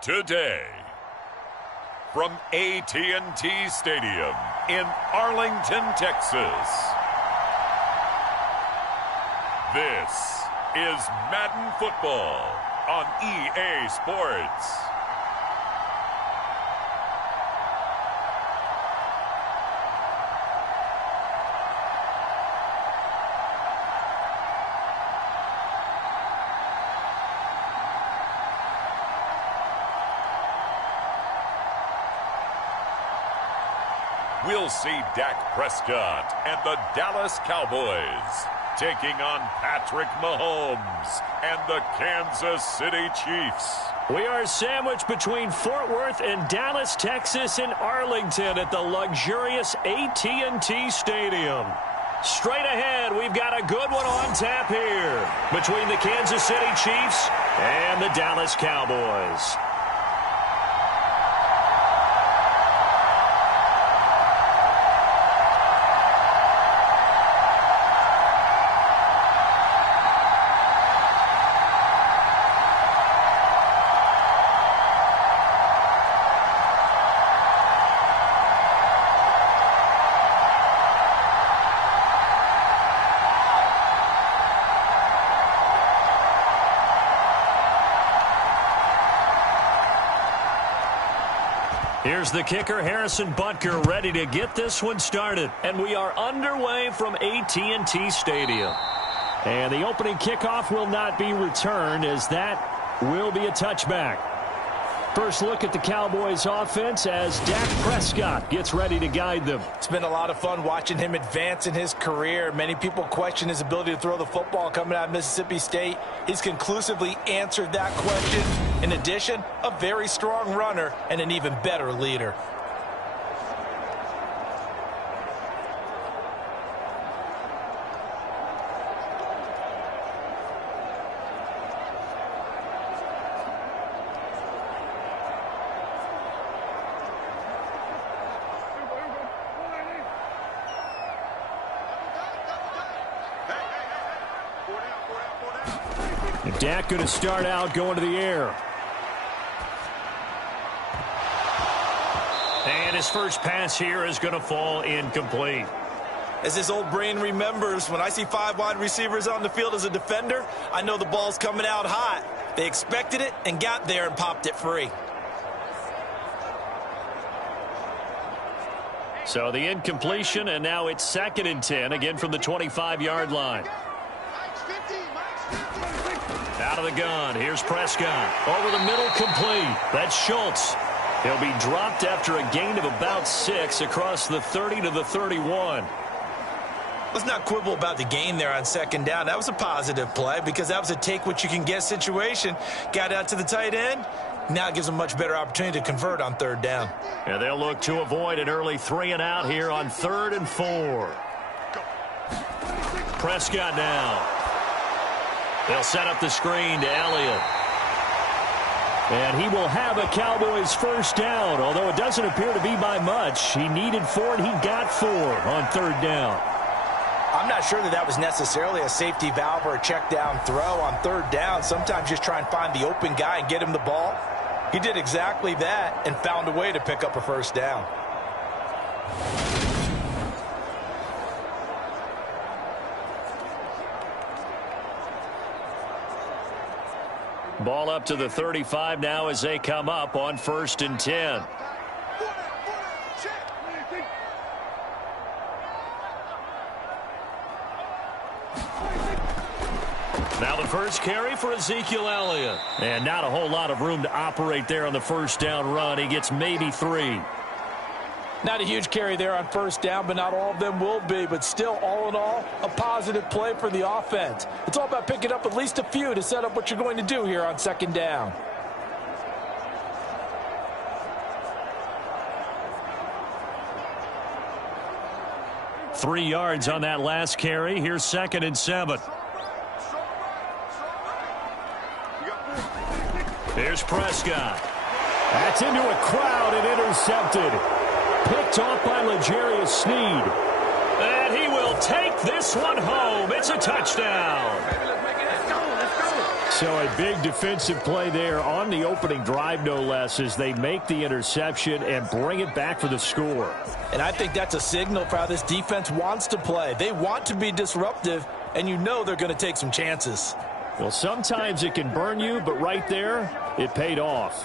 Today, from AT&T Stadium in Arlington, Texas, this is Madden Football on EA Sports. We'll see Dak Prescott and the Dallas Cowboys taking on Patrick Mahomes and the Kansas City Chiefs. We are sandwiched between Fort Worth and Dallas, Texas, and Arlington at the luxurious AT&T Stadium. Straight ahead, we've got a good one on tap here between the Kansas City Chiefs and the Dallas Cowboys. Here's the kicker, Harrison Butker, ready to get this one started. And we are underway from AT&T Stadium. And the opening kickoff will not be returned, as that will be a touchback. First look at the Cowboys offense as Dak Prescott gets ready to guide them. It's been a lot of fun watching him advance in his career. Many people question his ability to throw the football coming out of Mississippi State. He's conclusively answered that question. In addition, a very strong runner and an even better leader. Dak going to start out going to the air. And his first pass here is going to fall incomplete. As his old brain remembers, when I see 5 wide receivers on the field as a defender, I know the ball's coming out hot. They expected it and got there and popped it free. So the incompletion, and now it's 2nd and 10, again from the 25-yard line. Out of the gun, here's Prescott. Over the middle, complete. That's Schultz. He'll be dropped after a gain of about 6 across the 30 to the 31. Let's not quibble about the gain there on 2nd down. That was a positive play because that was a take-what-you-can-get situation. Got out to the tight end. Now it gives them a much better opportunity to convert on 3rd down. And they'll look to avoid an early 3-and-out here on 3rd and 4. Prescott now. They'll set up the screen to Elliott. And he will have a Cowboys first down, although it doesn't appear to be by much. He needed 4, and he got 4 on 3rd down. I'm not sure that was necessarily a safety valve or a check down throw on 3rd down. Sometimes just try and find the open guy and get him the ball. He did exactly that and found a way to pick up a first down. Ball up to the 35 now as they come up on 1st and 10. Now the first carry for Ezekiel Elliott. And not a whole lot of room to operate there on the first down run. He gets maybe 3. Not a huge carry there on 1st down, but not all of them will be. But still, all in all, a positive play for the offense. It's all about picking up at least a few to set up what you're going to do here on 2nd down. Three yards on that last carry. Here's 2nd and 7. Here's Prescott. That's into a crowd and intercepted. Picked off by L'Jarius Sneed. And he will take this one home. It's a touchdown. So a big defensive play there on the opening drive, no less, as they make the interception and bring it back for the score. And I think that's a signal for how this defense wants to play. They want to be disruptive, and you know they're going to take some chances. Well, sometimes it can burn you, but right there, it paid off.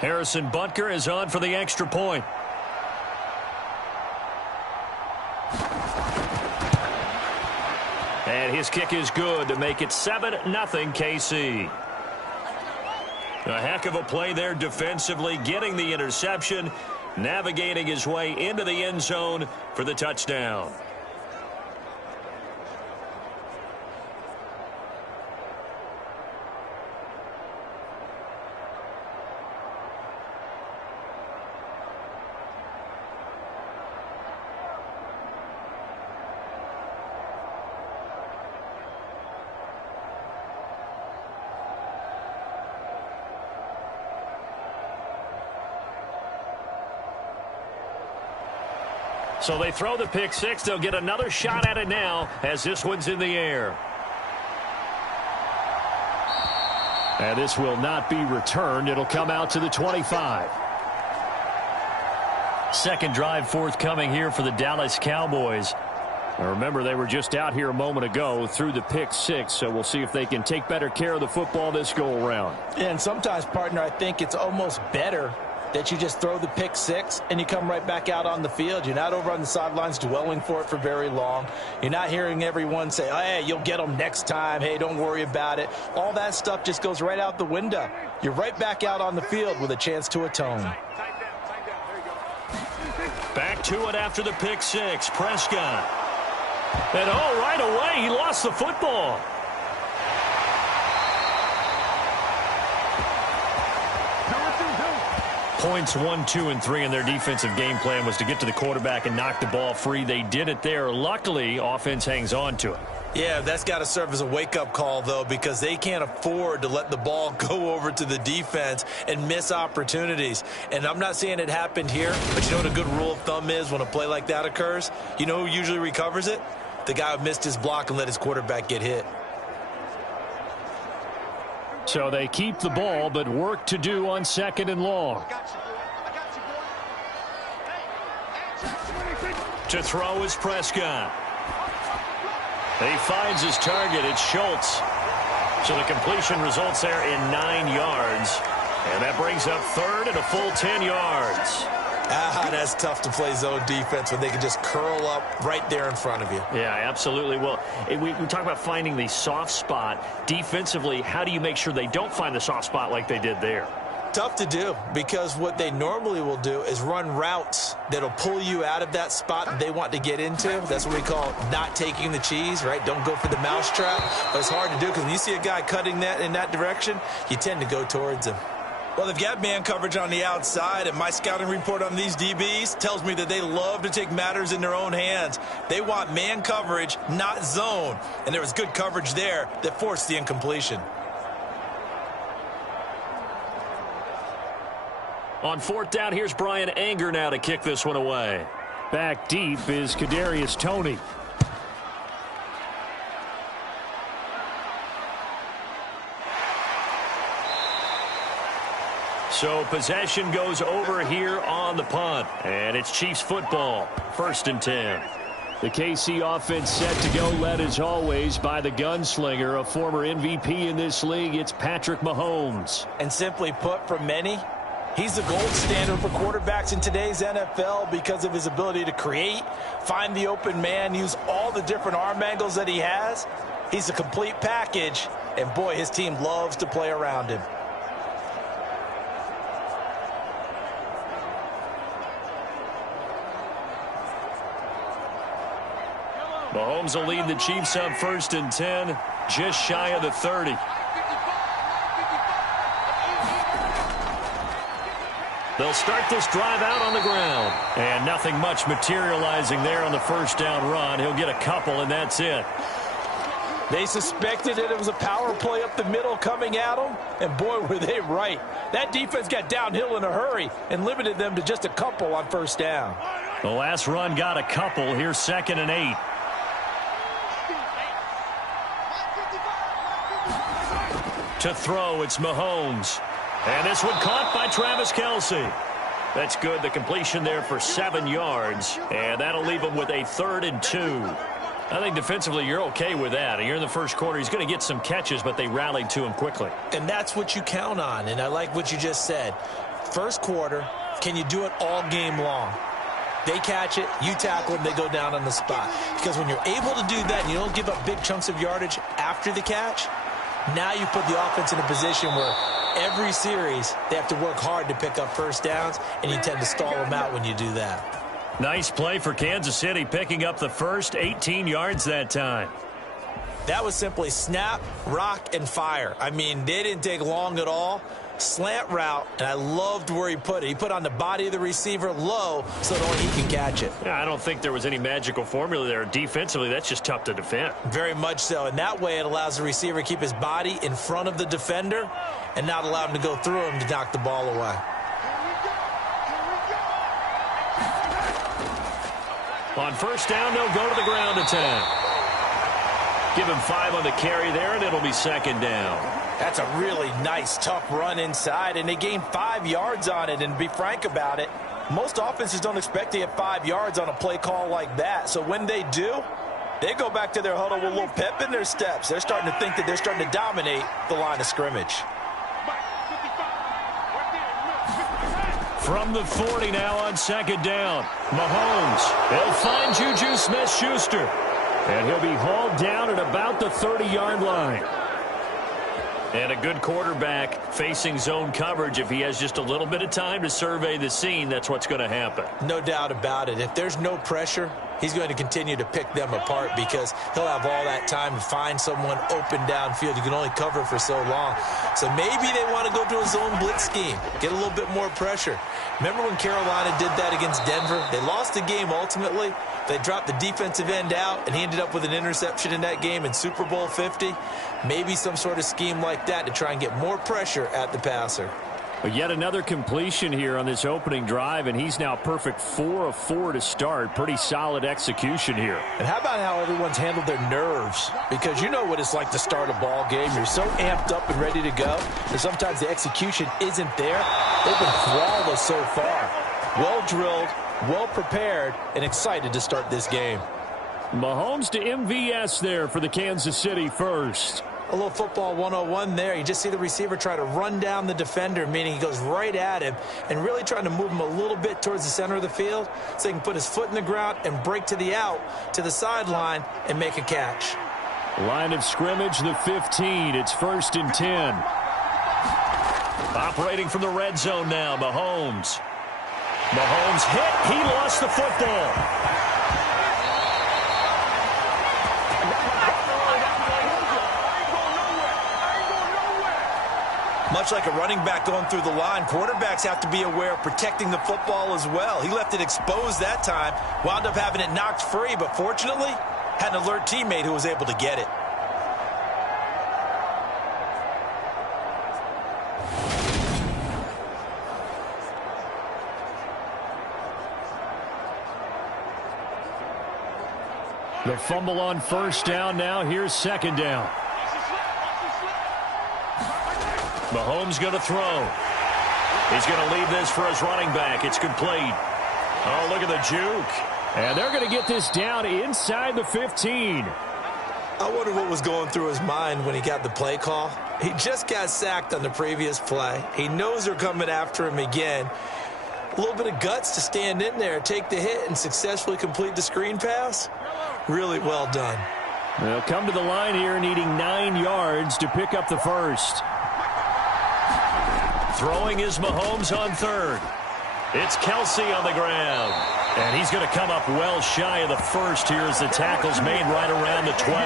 Harrison Butker is on for the extra point. And his kick is good to make it 7-0 KC. A heck of a play there defensively, getting the interception, navigating his way into the end zone for the touchdown. So they throw the pick six. They'll get another shot at it now as this one's in the air. And this will not be returned. It'll come out to the 25. Second drive forthcoming here for the Dallas Cowboys. Now remember, they were just out here a moment ago through the pick six, so we'll see if they can take better care of the football this go around. And sometimes, partner, I think it's almost better that you just throw the pick six and you come right back out on the field. You're not over on the sidelines dwelling for it for very long. You're not hearing everyone say, oh, hey, you'll get them next time. Hey, don't worry about it. All that stuff just goes right out the window. You're right back out on the field with a chance to atone. Back to it after the pick six. Prescott. And right away, he lost the football. Points 1, 2, and 3 in their defensive game plan was to get to the quarterback and knock the ball free. They did it there. Luckily, offense hangs on to it. Yeah, that's got to serve as a wake-up call, though, because they can't afford to let the ball go over to the defense and miss opportunities. And I'm not saying it happened here, but you know what a good rule of thumb is when a play like that occurs? You know who usually recovers it? The guy who missed his block and let his quarterback get hit. So they keep the ball, but work to do on second and long. To throw is Prescott. He finds his target. It's Schultz. So the completion results there in 9 yards. And that brings up third and a full 10 yards. That's tough to play zone defense when they can just curl up right there in front of you. Yeah, absolutely. Well, we talk about finding the soft spot. Defensively, how do you make sure they don't find the soft spot like they did there? Tough to do, because what they normally will do is run routes that'll pull you out of that spot that they want to get into. That's what we call not taking the cheese, right? Don't go for the mousetrap. But it's hard to do because when you see a guy cutting that in that direction, you tend to go towards him. Well, they've got man coverage on the outside, and my scouting report on these DBs tells me that they love to take matters in their own hands. They want man coverage, not zone. And there was good coverage there that forced the incompletion. On fourth down, here's Brian Anger now to kick this one away. Back deep is Kadarius Toney. So possession goes over here on the punt. And it's Chiefs football. 1st and 10. The KC offense set to go, led as always by the gunslinger, a former MVP in this league. It's Patrick Mahomes. And simply put, for many, he's the gold standard for quarterbacks in today's NFL because of his ability to create, find the open man, use all the different arm angles that he has. He's a complete package, and boy, his team loves to play around him. Mahomes will lead the Chiefs up 1st and 10, just shy of the 30. They'll start this drive out on the ground. And nothing much materializing there on the 1st down run. He'll get a couple, and that's it. They suspected that it was a power play up the middle coming at them, and boy, were they right. That defense got downhill in a hurry and limited them to just a couple on first down. The last run got a couple. Here's 2nd and 8. To throw, it's Mahomes. And this one caught by Travis Kelce. That's good. The completion there for 7 yards. And that'll leave him with a 3rd and 2. I think defensively you're okay with that. You're in the first quarter. He's going to get some catches, but they rallied to him quickly. And that's what you count on. And I like what you just said. First quarter, can you do it all game long? They catch it, you tackle them, they go down on the spot. Because when you're able to do that and you don't give up big chunks of yardage after the catch, now you put the offense in a position where every series they have to work hard to pick up first downs, and you tend to stall them out when you do that. Nice play for Kansas City, picking up the first 18 yards that time. That was simply snap, rock, and fire. I mean, they didn't take long at all. Slant route, and I loved where he put it. He put on the body of the receiver low so that only he can catch it. Yeah, I don't think there was any magical formula there. Defensively, that's just tough to defend. Very much so, and that way it allows the receiver to keep his body in front of the defender and not allow him to go through him to knock the ball away. On first down, they'll go to the ground attack. Give him 5 on the carry there, and it'll be 2nd down. That's a really nice, tough run inside, and they gained 5 yards on it. And to be frank about it, most offenses don't expect to get 5 yards on a play call like that. So when they do, they go back to their huddle with a little pep in their steps. They're starting to think that they're starting to dominate the line of scrimmage. From the 40 now on 2nd down. Mahomes, he'll find Juju Smith-Schuster. And he'll be hauled down at about the 30-yard line. And a good quarterback facing zone coverage. If he has just a little bit of time to survey the scene, that's what's going to happen. No doubt about it. If there's no pressure, he's going to continue to pick them apart because he'll have all that time to find someone open downfield. You can only cover for so long. So maybe they want to go to a zone blitz scheme, get a little bit more pressure. Remember when Carolina did that against Denver? They lost the game ultimately. They dropped the defensive end out, and he ended up with an interception in that game in Super Bowl 50. Maybe some sort of scheme like that to try and get more pressure at the passer. But yet another completion here on this opening drive, and he's now perfect 4 of 4 to start. Pretty solid execution here. And how about how everyone's handled their nerves? Because you know what it's like to start a ball game. You're so amped up and ready to go, and sometimes the execution isn't there. They've been flawless so far. Well drilled, well prepared, and excited to start this game. Mahomes to MVS there for the Kansas City first. A little football 101 there. You just see the receiver try to run down the defender, meaning he goes right at him and really trying to move him a little bit towards the center of the field so he can put his foot in the ground and break to the out, to the sideline, and make a catch. Line of scrimmage, the 15. It's 1st and 10. Operating from the red zone now, Mahomes. Mahomes hit. He lost the football. Much like a running back going through the line, quarterbacks have to be aware of protecting the football as well. He left it exposed that time, wound up having it knocked free, but fortunately, had an alert teammate who was able to get it. The fumble on first down now. Here's 2nd down. Mahomes going to throw. He's going to leave this for his running back. It's complete. Oh, look at the juke. And they're going to get this down inside the 15. I wonder what was going through his mind when he got the play call. He just got sacked on the previous play. He knows they're coming after him again. A little bit of guts to stand in there, take the hit, and successfully complete the screen pass. Really well done. They'll come to the line here needing 9 yards to pick up the first. Throwing is Mahomes on 3rd. It's Kelce on the ground. And he's going to come up well shy of the first here as the tackle's made right around the 12.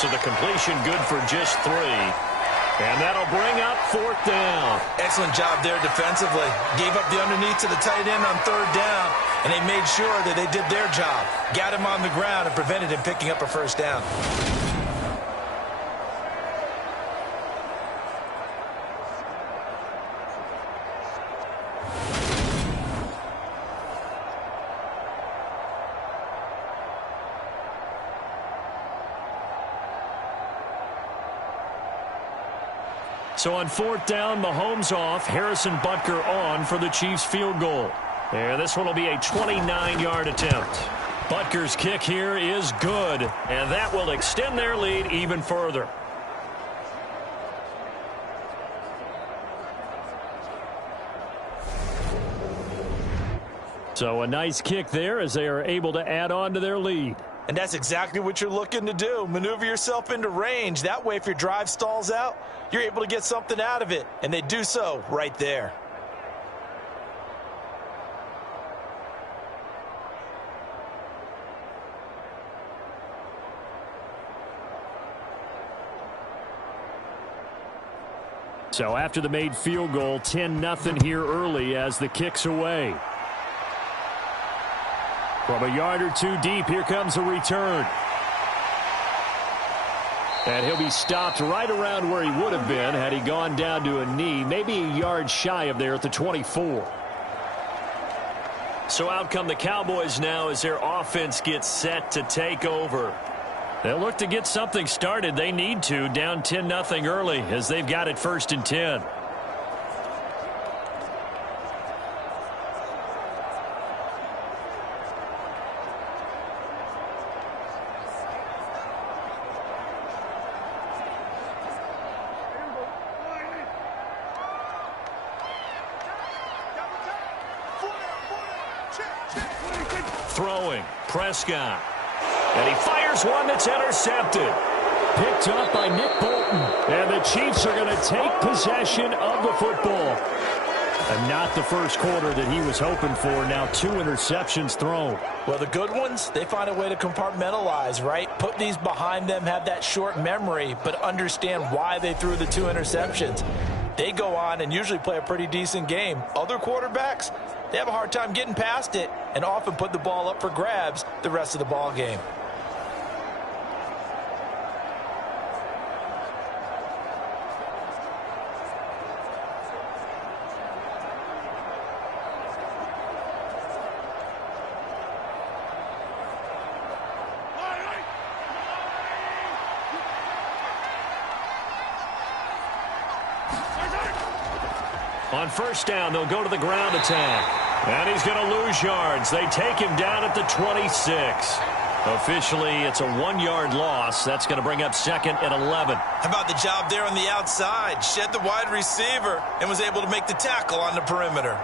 So the completion good for just 3. And that'll bring up 4th down. Excellent job there defensively. Gave up the underneath to the tight end on 3rd down, and they made sure that they did their job. Got him on the ground and prevented him picking up a first down. So on 4th down, Mahomes off, Harrison Butker on for the Chiefs field goal. And this one will be a 29-yard attempt. Butker's kick here is good, and that will extend their lead even further. So a nice kick there as they are able to add on to their lead. And that's exactly what you're looking to do. Maneuver yourself into range. That way, if your drive stalls out, you're able to get something out of it. And they do so right there. So after the made field goal, 10-0 here early as the kick's away. From a yard or two deep, here comes a return. And he'll be stopped right around where he would have been had he gone down to a knee, maybe a yard shy of there at the 24. So out come the Cowboys now as their offense gets set to take over. They'll look to get something started. They need to, down 10-0 early as they've got it 1st and 10. Throwing, Prescott. And he fires one that's intercepted. Picked up by Nick Bolton. And the Chiefs are going to take possession of the football. And not the first quarter that he was hoping for. Now 2 interceptions thrown. Well, the good ones, they find a way to compartmentalize, right? Put these behind them, have that short memory, but understand why they threw the 2 interceptions. They go on and usually play a pretty decent game. Other quarterbacks, they have a hard time getting past it and often put the ball up for grabs the rest of the ball game. On 1st down, they'll go to the ground attack. And he's going to lose yards. They take him down at the 26. Officially, it's a 1-yard loss. That's going to bring up 2nd and 11. How about the job there on the outside? Shed the wide receiver and was able to make the tackle on the perimeter.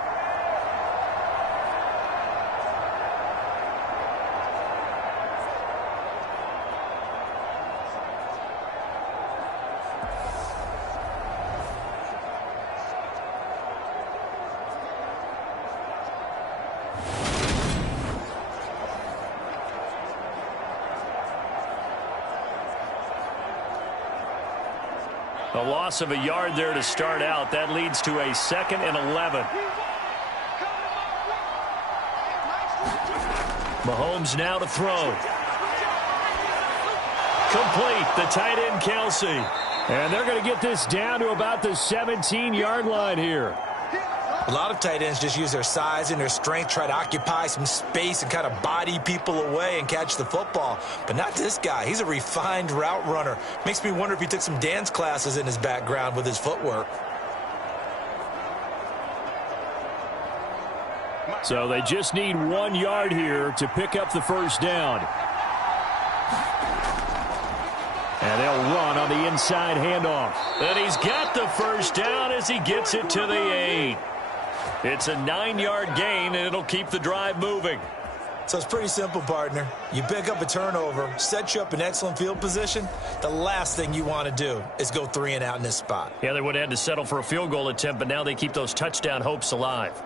A loss of a yard there to start out. That leads to a 2nd and 11. Mahomes now to throw. Complete. The tight end, Kelsey. And they're going to get this down to about the 17-yard line here. A lot of tight ends just use their size and their strength, try to occupy some space and kind of body people away and catch the football. But not this guy. He's a refined route runner. Makes me wonder if he took some dance classes in his background with his footwork. So they just need 1 yard here to pick up the 1st down. And they'll run on the inside handoff. And he's got the 1st down as he gets it to the 8. It's a 9-yard gain, and it'll keep the drive moving. So it's pretty simple, partner. You pick up a turnover, set you up in excellent field position. The last thing you want to do is go 3 and out in this spot. Yeah, they would have had to settle for a field goal attempt, but now they keep those touchdown hopes alive.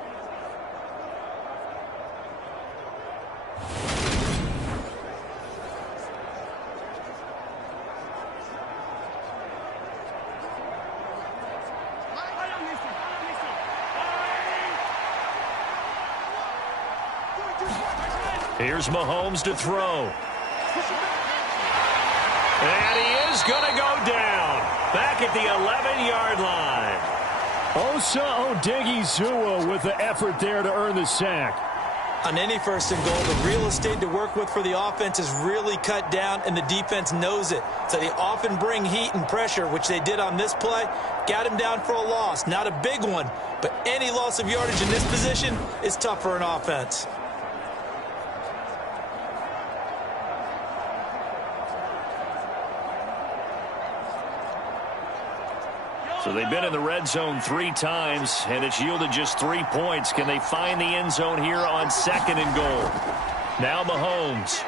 Here's Mahomes to throw. And he is going to go down. Back at the 11-yard line. Osa Odighizuwa with the effort there to earn the sack. On any first and goal, the real estate to work with for the offense is really cut down, and the defense knows it. So they often bring heat and pressure, which they did on this play. Got him down for a loss. Not a big one, but any loss of yardage in this position is tough for an offense. So they've been in the red zone 3 times, and it's yielded just 3 points. Can they find the end zone here on 2nd and goal? Now Mahomes.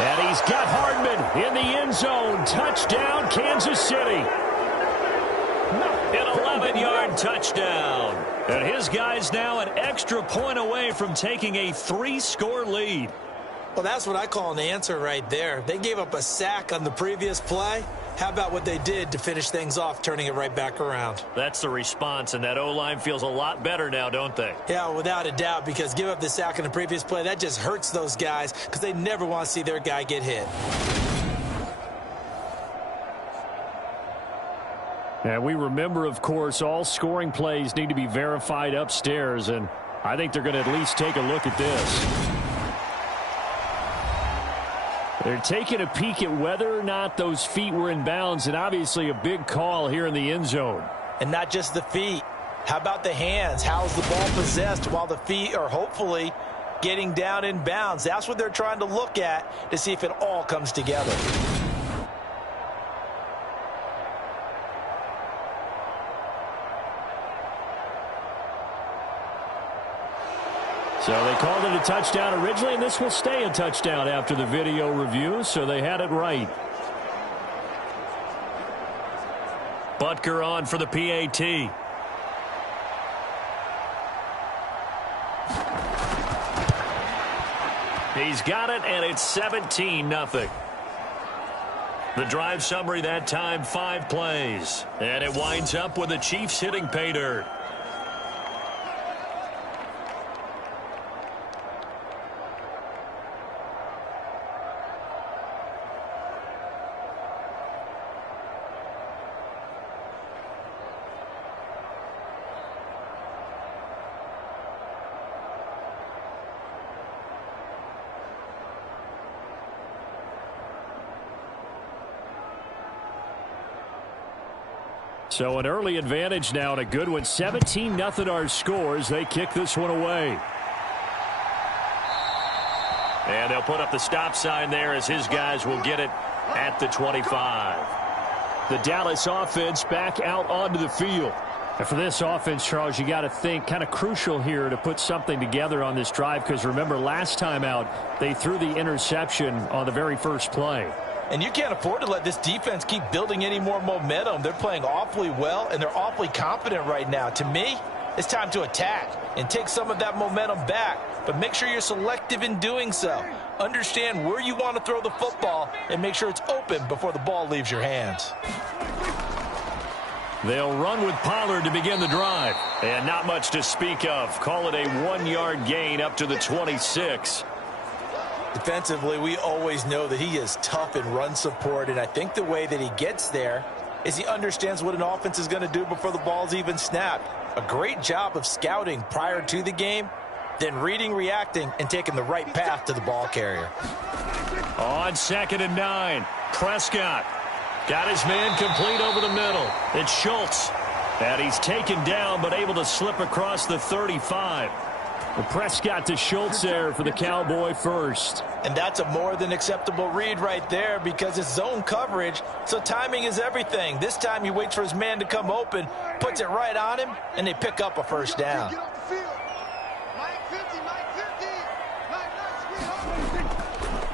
And he's got Hardman in the end zone. Touchdown, Kansas City. An 11-yard touchdown. And his guy's now an extra point away from taking a 3-score lead. Well, that's what I call an answer right there. They gave up a sack on the previous play. How about what they did to finish things off, turning it right back around? That's the response, and that O-line feels a lot better now, don't they? Yeah, without a doubt, because give up the sack on the previous play, that just hurts those guys because they never want to see their guy get hit. And we remember, of course, all scoring plays need to be verified upstairs, and I think they're going to at least take a look at this. They're taking a peek at whether or not those feet were in bounds, and obviously a big call here in the end zone. And not just the feet. How about the hands? How's the ball possessed while the feet are hopefully getting down in bounds? That's what they're trying to look at to see if it all comes together. So they called it a touchdown originally, and this will stay a touchdown after the video review, so they had it right. Butker on for the PAT. He's got it, and it's 17-0. The drive summary that time, 5 plays. And it winds up with the Chiefs hitting pay dirt. So an early advantage now and a good one. 17-0 our scores. They kick this one away. And they'll put up the stop sign there as his guys will get it at the 25. The Dallas offense back out onto the field. And for this offense, Charles, you got to think kind of crucial here to put something together on this drive, because remember last time out they threw the interception on the very first play. And you can't afford to let this defense keep building any more momentum. They're playing awfully well, and they're awfully confident right now. To me, it's time to attack and take some of that momentum back. But make sure you're selective in doing so. Understand where you want to throw the football and make sure it's open before the ball leaves your hands. They'll run with Pollard to begin the drive. And not much to speak of. Call it a 1-yard gain up to the 26. Defensively, we always know that he is tough in run support, and I think the way that he gets there is he understands what an offense is going to do before the ball's even snapped. A great job of scouting prior to the game, then reading, reacting, and taking the right path to the ball carrier. On 2nd and 9, Prescott got his man complete over the middle. It's Schultz, and he's taken down but able to slip across the 35. The Prescott to Schultz there for the Cowboy first. And that's a more than acceptable read right there because it's zone coverage, so timing is everything. This time he waits for his man to come open, puts it right on him, and they pick up a first down.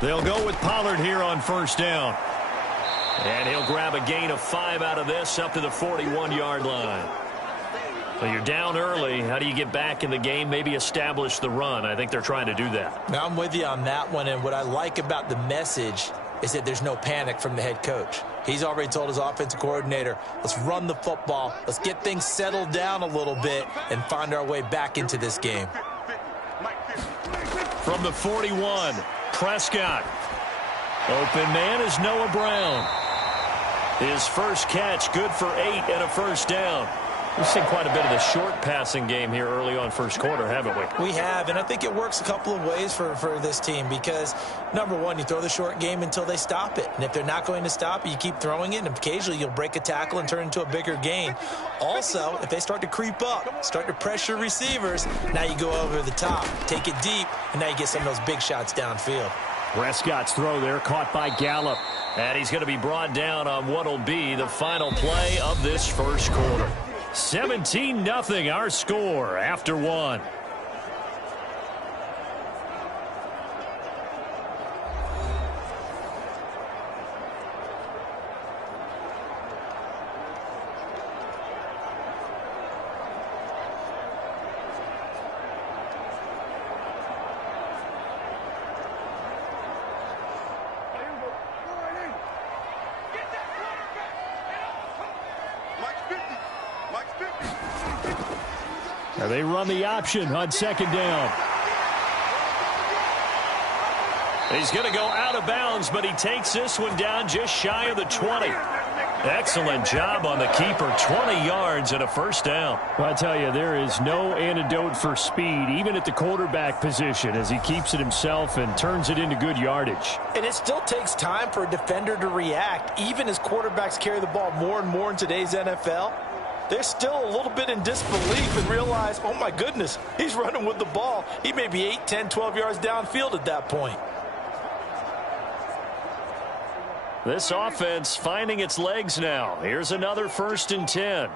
They'll go with Pollard here on first down. And he'll grab a gain of 5 out of this up to the 41-yard line. So you're down early. How do you get back in the game? Maybe establish the run. I think they're trying to do that. Now, I'm with you on that one, and what I like about the message is that there's no panic from the head coach. He's already told his offensive coordinator, let's run the football, let's get things settled down a little bit and find our way back into this game. From the 41, Prescott. Open man is Noah Brown. His first catch, good for 8 and a first down. We've seen quite a bit of the short passing game here early on first quarter, haven't we? We have, and I think it works a couple of ways for this team because, number one, you throw the short game until they stop it. And if they're not going to stop it, you keep throwing it, and occasionally you'll break a tackle and turn it into a bigger gain. Also, if they start to creep up, start to pressure receivers, now you go over the top, take it deep, and now you get some of those big shots downfield. Prescott's throw there caught by Gallup. And he's going to be brought down on what will be the final play of this first quarter. 17-0 our score after one. And they run the option on second down. He's going to go out of bounds, but he takes this one down just shy of the 20. Excellent job on the keeper. 20 yards and a first down. Well, I tell you, there is no antidote for speed, even at the quarterback position, as he keeps it himself and turns it into good yardage. And it still takes time for a defender to react, even as quarterbacks carry the ball more and more in today's NFL. They're still a little bit in disbelief and realize, oh, my goodness, he's running with the ball. He may be 8, 10, 12 yards downfield at that point. This offense finding its legs now. Here's another 1st and 10.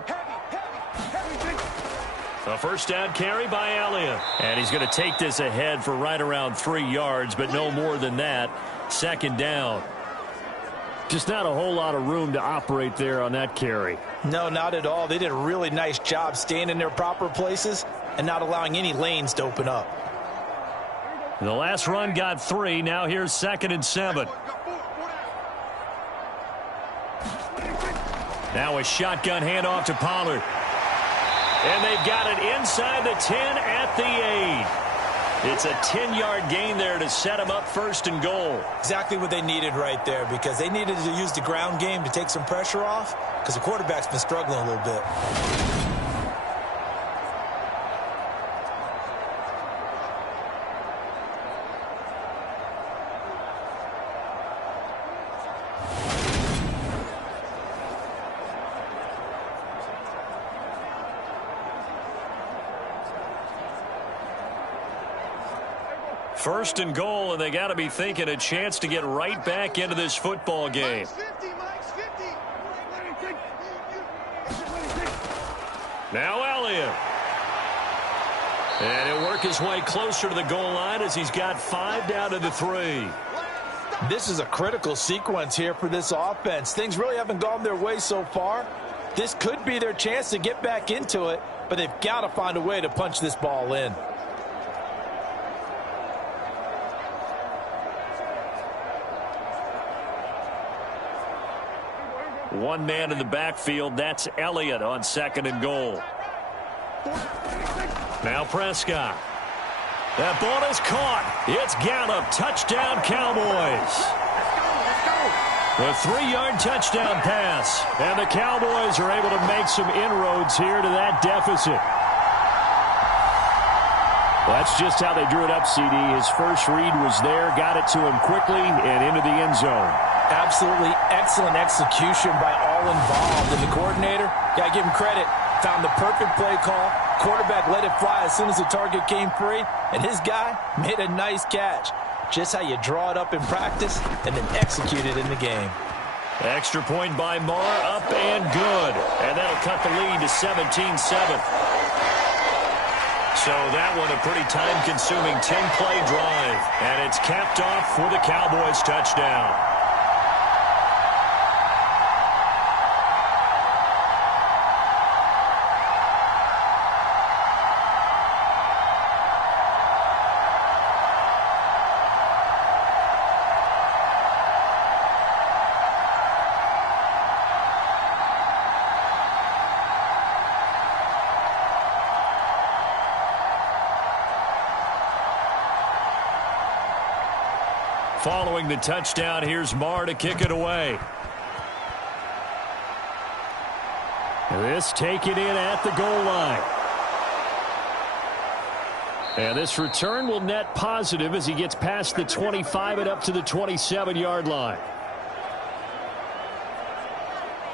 A first down carry by Elliott. And he's going to take this ahead for right around 3 yards, but no more than that. Second down. Just not a whole lot of room to operate there on that carry. No, not at all. They did a really nice job staying in their proper places and not allowing any lanes to open up. The last run got 3. Now here's 2nd and 7. Now a shotgun handoff to Pollard. And they've got it inside the 10 at the 8. It's a 10-yard gain there to set them up 1st and goal. Exactly what they needed right there, because they needed to use the ground game to take some pressure off, because the quarterback's been struggling a little bit. First and goal, and they got to be thinking a chance to get right back into this football game. Now Elliott. And he'll work his way closer to the goal line as he's got 5 down to the 3. This is a critical sequence here for this offense. Things really haven't gone their way so far. This could be their chance to get back into it, but they've got to find a way to punch this ball in. One man in the backfield. That's Elliott on 2nd and goal. Now Prescott. That ball is caught. It's Gallup. Touchdown, Cowboys. The 3-yard touchdown pass. And the Cowboys are able to make some inroads here to that deficit. Well, that's just how they drew it up, CD. His first read was there, got it to him quickly, and into the end zone. Absolutely excellent execution by all involved. And the coordinator, got to give him credit, found the perfect play call. Quarterback let it fly as soon as the target came free. And his guy made a nice catch. Just how you draw it up in practice and then execute it in the game. Extra point by Marr, up and good. And that'll cut the lead to 17-7. So that one a pretty time-consuming 10-play drive. And it's capped off for the Cowboys touchdown. Following the touchdown, here's Marr to kick it away. This taken in at the goal line. And this return will net positive as he gets past the 25 and up to the 27-yard line.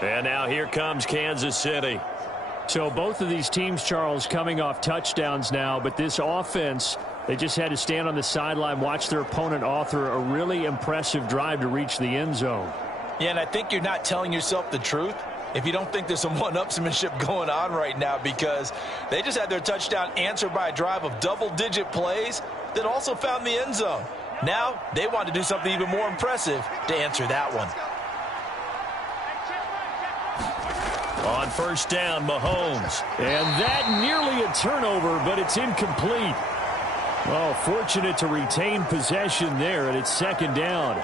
And now here comes Kansas City. So both of these teams, Charles, coming off touchdowns now, but this offense, they just had to stand on the sideline, watch their opponent author a really impressive drive to reach the end zone. Yeah, and I think you're not telling yourself the truth if you don't think there's some one-upsmanship going on right now, because they just had their touchdown answered by a drive of double-digit plays that also found the end zone. Now they want to do something even more impressive to answer that one. On first down, Mahomes. And that nearly a turnover, but it's incomplete. Well, fortunate to retain possession there, and it's second down.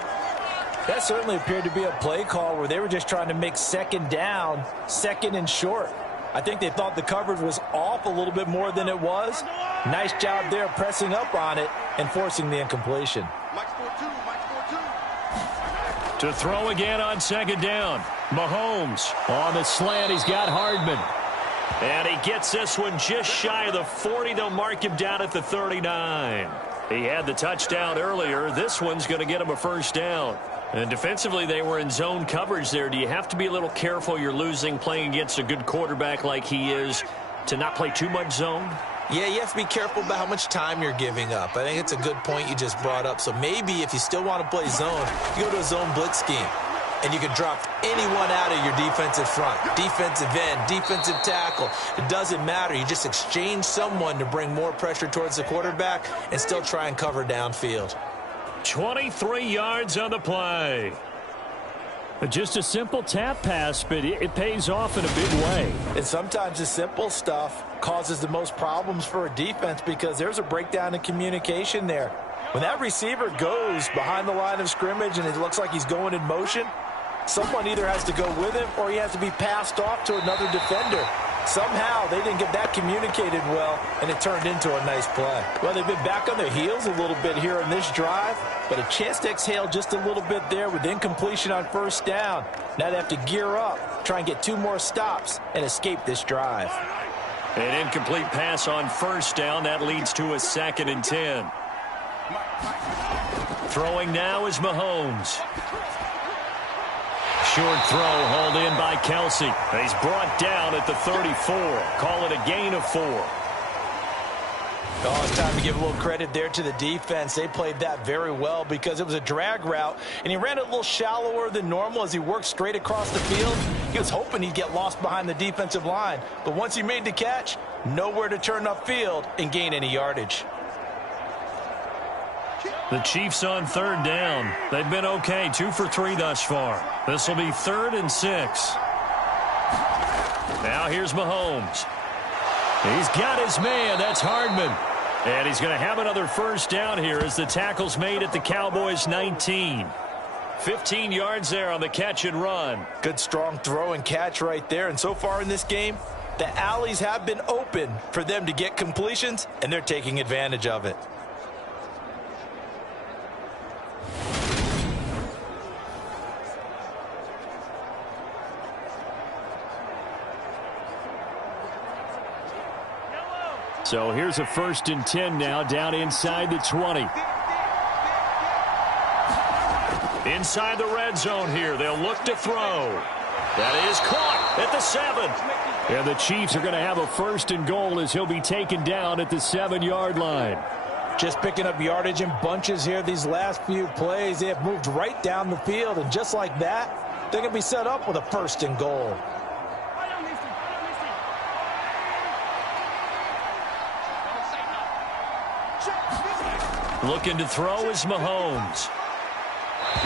That certainly appeared to be a play call where they were just trying to make second down, second and short. I think they thought the coverage was off a little bit more than it was. Nice job there pressing up on it and forcing the incompletion. To throw again on second down. Mahomes On the slant, he's got Hardman. And he gets this one just shy of the 40. They'll mark him down at the 39. He had the touchdown earlier. This one's going to get him a first down. And defensively, they were in zone coverage there. Do you have to be a little careful? You're losing playing against a good quarterback like he is to not play too much zone? Yeah, you have to be careful about how much time you're giving up. I think it's a good point you just brought up. So maybe if you still want to play zone, you go to a zone blitz scheme. And you can drop anyone out of your defensive front, defensive end, defensive tackle. It doesn't matter. You just exchange someone to bring more pressure towards the quarterback and still try and cover downfield. 23 yards on the play. Just a simple tap pass, but it pays off in a big way. And sometimes the simple stuff causes the most problems for a defense because there's a breakdown in communication there. When that receiver goes behind the line of scrimmage and it looks like he's going in motion, someone either has to go with him or he has to be passed off to another defender. Somehow they didn't get that communicated well, and it turned into a nice play. Well, they've been back on their heels a little bit here in this drive, but a chance to exhale just a little bit there with incompletion on first down. Now they have to gear up, try and get 2 more stops, and escape this drive. An incomplete pass on first down. That leads to a 2nd and 10. Throwing now is Mahomes. Short throw hauled in by Kelsey. He's brought down at the 34. Call it a gain of 4. Oh, it's time to give a little credit there to the defense. They played that very well because it was a drag route, and he ran it a little shallower than normal as he worked straight across the field. He was hoping he'd get lost behind the defensive line, but once he made the catch, nowhere to turn upfield and gain any yardage. The Chiefs on third down. They've been okay, 2 for 3 thus far. This will be 3rd and 6. Now here's Mahomes. He's got his man. That's Hardman. And he's going to have another first down here as the tackle's made at the Cowboys 19. 15 yards there on the catch and run. Good strong throw and catch right there. And so far in this game, the alleys have been open for them to get completions, and they're taking advantage of it. So here's a 1st and 10 now, down inside the 20. Inside the red zone here. They'll look to throw. That is caught at the 7. And the Chiefs are going to have a 1st and goal as he'll be taken down at the 7-yard line. Just picking up yardage in bunches here these last few plays. They have moved right down the field, and just like that, they're going to be set up with a 1st and goal. Looking to throw is Mahomes.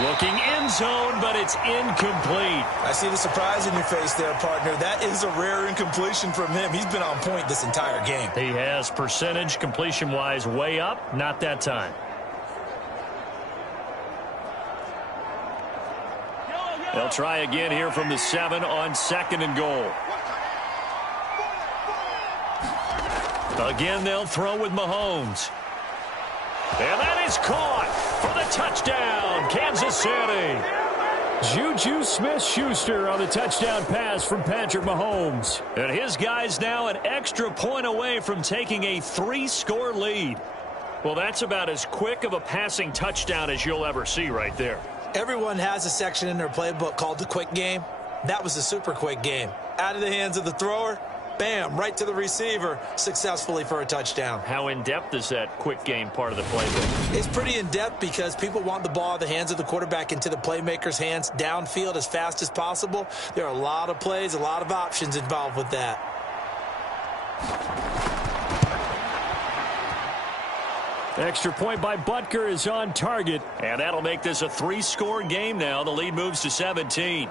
Looking end zone, but it's incomplete. I see the surprise in your face there, partner. That is a rare incompletion from him. He's been on point this entire game. He has percentage completion-wise way up. Not that time. They'll try again here from the 7 on 2nd and goal. Again, they'll throw with Mahomes. And that is caught for the touchdown, Kansas City. Juju Smith-Schuster on the touchdown pass from Patrick Mahomes. And his guys now an extra point away from taking a 3-score lead. Well, that's about as quick of a passing touchdown as you'll ever see right there. Everyone has a section in their playbook called the quick game. That was a super quick game. Out of the hands of the thrower, bam, right to the receiver, successfully for a touchdown. How in-depth is that quick game part of the playbook? It's pretty in-depth because people want the ball out of the hands of the quarterback into the playmaker's hands downfield as fast as possible. There are a lot of plays, a lot of options involved with that. Extra point by Butker is on target. And that'll make this a 3-score game now. The lead moves to 17.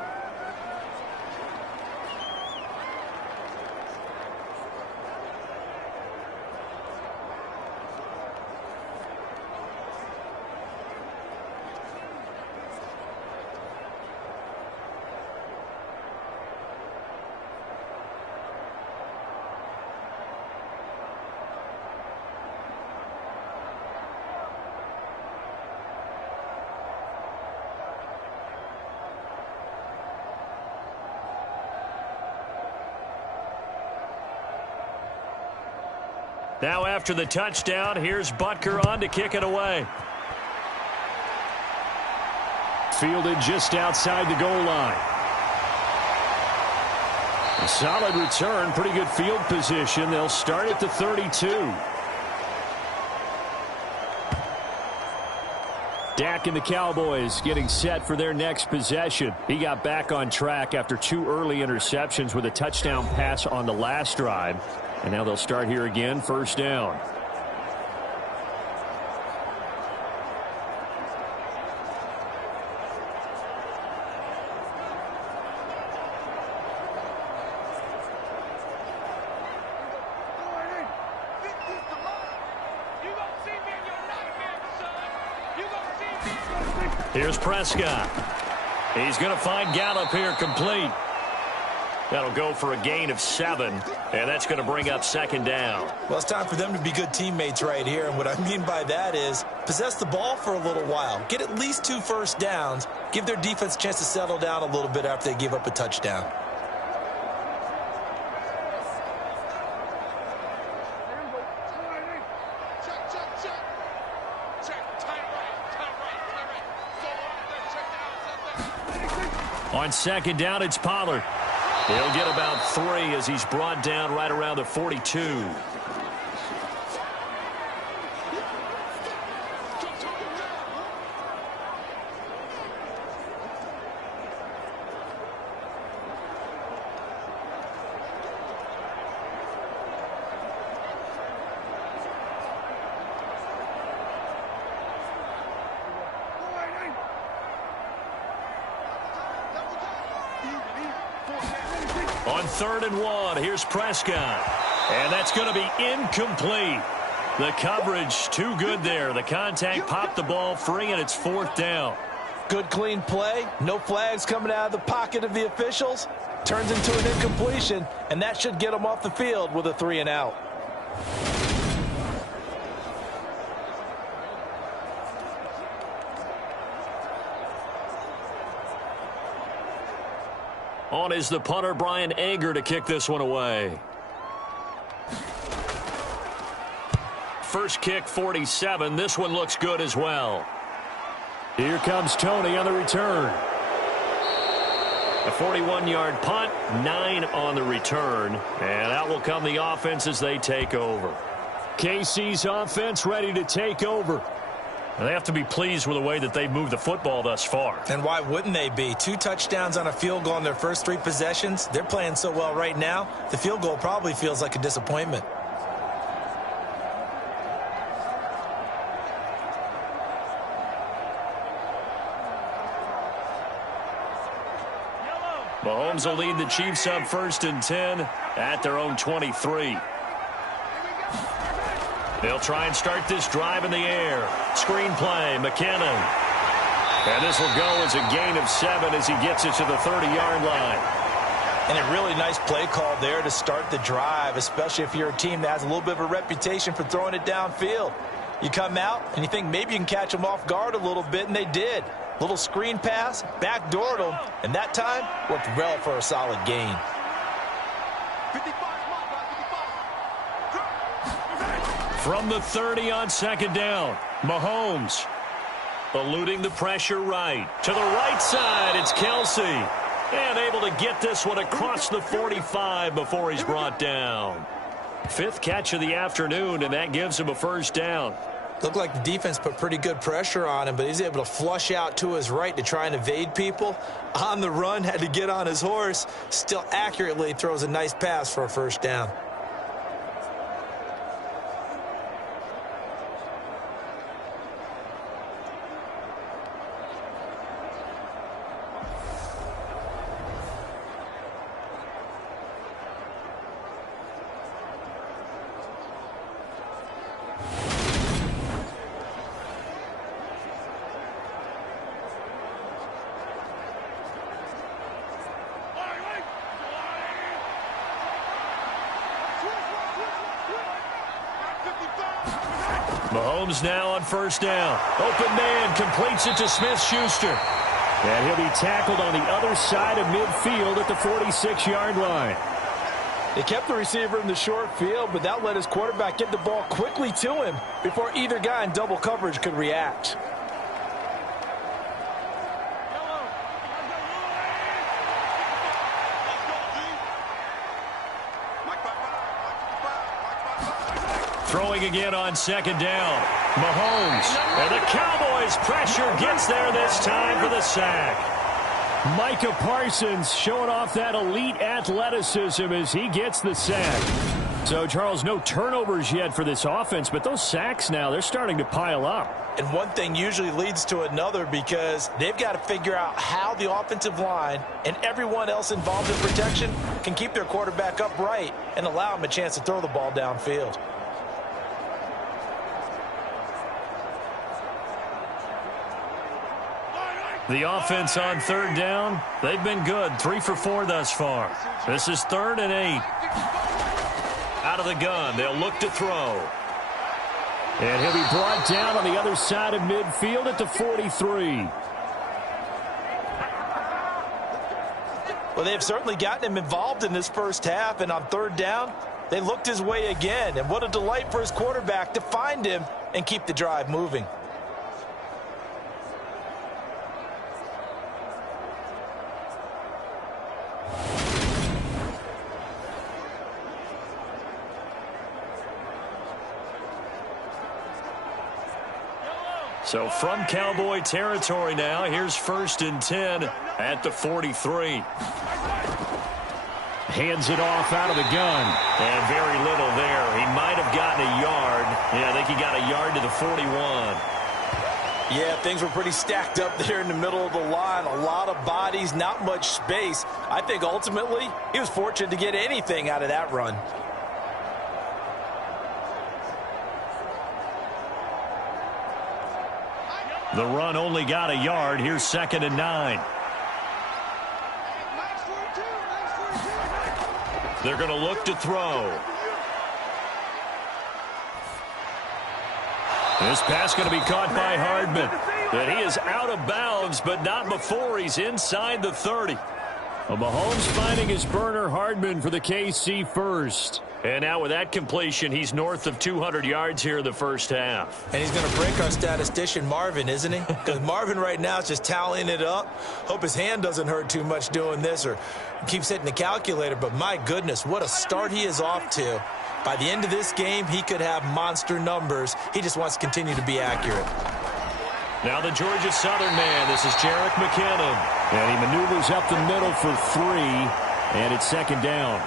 Now after the touchdown, here's Butker on to kick it away. Fielded just outside the goal line. A solid return, pretty good field position. They'll start at the 32. Dak and the Cowboys getting set for their next possession. He got back on track after 2 early interceptions with a touchdown pass on the last drive. And now they'll start here again, first down. Here's Prescott. He's going to find Gallup here complete. That'll go for a gain of 7, and that's going to bring up second down. Well, it's time for them to be good teammates right here, and what I mean by that is possess the ball for a little while. Get at least 2 first downs. Give their defense a chance to settle down a little bit after they give up a touchdown. On second down, it's Pollard. He'll get about 3 as he's brought down right around the 42. On 3rd and 1, here's Prescott. And that's going to be incomplete. The coverage too good there. The contact popped the ball free, and it's 4th down. Good, clean play. No flags coming out of the pocket of the officials. Turns into an incompletion, and that should get them off the field with a 3 and out. On is the punter, Brian Anger, to kick this one away. First kick, 47. This one looks good as well. Here comes Tony on the return. A 41-yard punt, 9 on the return. And out will come the offense as they take over. KC's offense ready to take over. And they have to be pleased with the way that they've moved the football thus far. And why wouldn't they be? 2 touchdowns on a field goal in their first 3 possessions. They're playing so well right now, the field goal probably feels like a disappointment. Mahomes will lead the Chiefs up 1st and 10 at their own 23. They'll try and start this drive in the air. Screen play, McKinnon. And this will go as a gain of 7 as he gets it to the 30-yard line. And a really nice play call there to start the drive, especially if you're a team that has a little bit of a reputation for throwing it downfield. You come out and you think maybe you can catch them off guard a little bit, and they did. Little screen pass, backdoored him, and that time worked well for a solid gain. From the 30 on second down, Mahomes eluding the pressure right. To the right side, it's Kelsey. And able to get this one across the 45 before he's brought down. 5th catch of the afternoon, and that gives him a first down. Looked like the defense put pretty good pressure on him, but he's able to flush out to his right to try and evade people. On the run, had to get on his horse. Still accurately throws a nice pass for a first down. Mahomes now on first down. Open man completes it to Smith-Schuster. And he'll be tackled on the other side of midfield at the 46-yard line. They kept the receiver in the short field, but that let his quarterback get the ball quickly to him before either guy in double coverage could react. Throwing again on second down. Mahomes. And the Cowboys pressure gets there this time for the sack. Micah Parsons showing off that elite athleticism as he gets the sack. So, Charles, no turnovers yet for this offense, but those sacks now, they're starting to pile up. And one thing usually leads to another because they've got to figure out how the offensive line and everyone else involved in protection can keep their quarterback upright and allow him a chance to throw the ball downfield. The offense on third down, they've been good. 3 for 4 thus far. This is 3rd and 8. Out of the gun, they'll look to throw. And he'll be brought down on the other side of midfield at the 43. Well, they've certainly gotten him involved in this first half, and on third down, they looked his way again. And what a delight for his quarterback to find him and keep the drive moving. So from Cowboy territory now, here's 1st and 10 at the 43. Hands it off out of the gun. And very little there. He might have gotten a yard. Yeah, I think he got a yard to the 41. Yeah, things were pretty stacked up there in the middle of the line. A lot of bodies, not much space. I think ultimately he was fortunate to get anything out of that run. The run only got a yard. Here's 2nd and 9. They're going to look to throw. This pass going to be caught by Hardman. And he is out of bounds, but not before he's inside the 30. Well, Mahomes finding his burner, Hardman, for the KC first. And now with that completion, he's north of 200 yards here in the first half. And he's going to break our statistician, Marvin, isn't he? Because Marvin right now is just tallying it up. Hope his hand doesn't hurt too much doing this or keeps hitting the calculator. But my goodness, what a start he is off to. By the end of this game, he could have monster numbers. He just wants to continue to be accurate. Now the Georgia Southern man. This is Jerick McKinnon. And he maneuvers up the middle for 3. And it's 2nd down.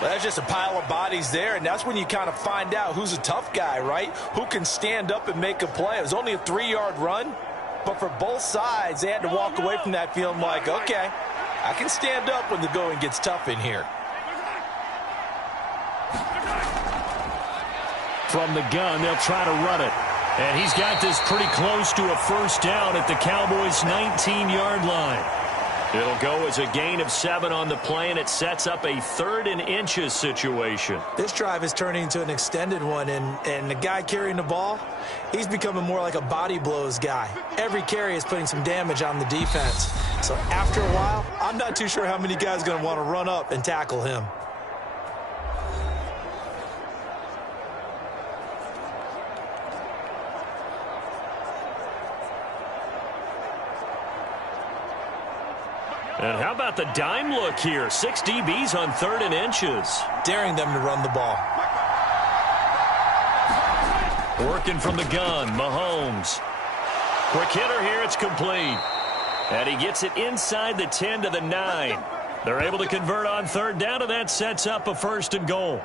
Well, that's just a pile of bodies there, and that's when you kind of find out who's a tough guy, right? Who can stand up and make a play. It was only a 3-yard run, but for both sides, they had to walk away from that feeling like, okay, I can stand up when the going gets tough in here. From the gun, they'll try to run it. And he's got this pretty close to a first down at the Cowboys' 19-yard line. It'll go as a gain of 7 on the play, and it sets up a 3rd and inches situation. This drive is turning into an extended one, and the guy carrying the ball, he's becoming more like a body blows guy. Every carry is putting some damage on the defense. So after a while, I'm not too sure how many guys are going to want to run up and tackle him. And how about the dime look here? 6 DBs on 3rd and inches. Daring them to run the ball. Working from the gun, Mahomes. Quick hitter here, it's complete. And he gets it inside the 10 to the 9. They're able to convert on 3rd down, and that sets up a 1st and goal.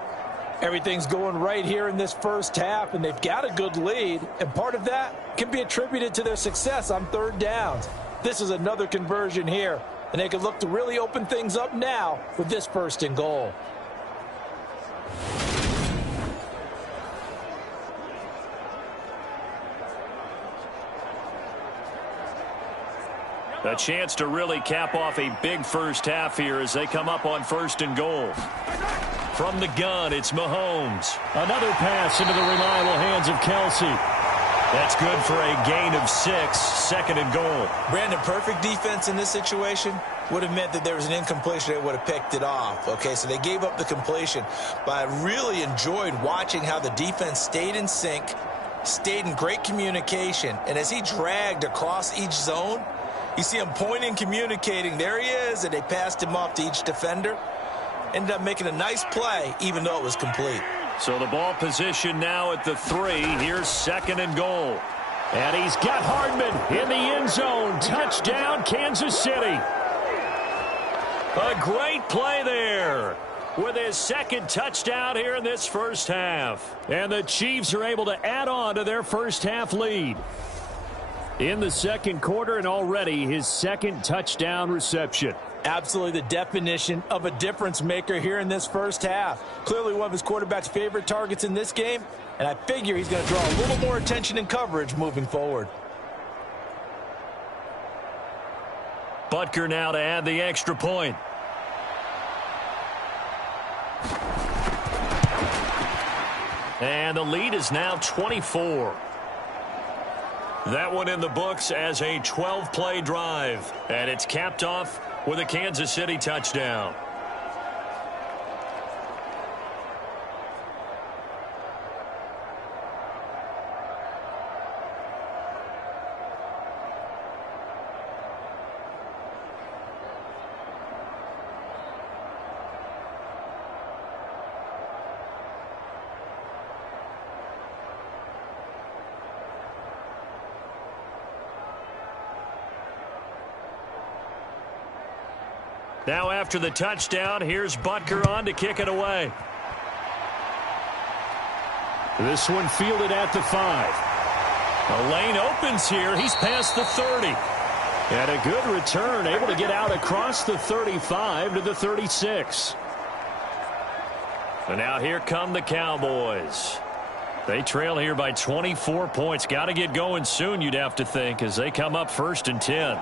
Everything's going right here in this first half, and they've got a good lead. And part of that can be attributed to their success on 3rd downs. This is another conversion here, and they can look to really open things up now with this 1st and goal. A chance to really cap off a big first half here as they come up on 1st and goal. From the gun, it's Mahomes. Another pass into the reliable hands of Kelsey. That's good for a gain of 6, 2nd and goal. Brandon, perfect defense in this situation would have meant that there was an incompletion. They would have picked it off. Okay, so they gave up the completion. But I really enjoyed watching how the defense stayed in sync, stayed in great communication. And as he dragged across each zone, you see him pointing, communicating. There he is, and they passed him off to each defender. Ended up making a nice play, even though it was complete. So the ball position now at the 3. Here's 2nd and goal. And he's got Hardman in the end zone. Touchdown, Kansas City. A great play there with his 2nd touchdown here in this first half. And the Chiefs are able to add on to their first half lead. In the 2nd quarter, and already his 2nd touchdown reception. Absolutely the definition of a difference maker here in this first half. Clearly one of his quarterback's favorite targets in this game, and I figure he's going to draw a little more attention and coverage moving forward. Butker now to add the extra point. And the lead is now 24. That one in the books as a 12-play drive. And it's capped off with a Kansas City touchdown. Now after the touchdown, here's Butker on to kick it away. This one fielded at the 5. A lane opens here. He's past the 30. And a good return, able to get out across the 35 to the 36. And now here come the Cowboys. They trail here by 24 points. Got to get going soon, you'd have to think, as they come up 1st and 10.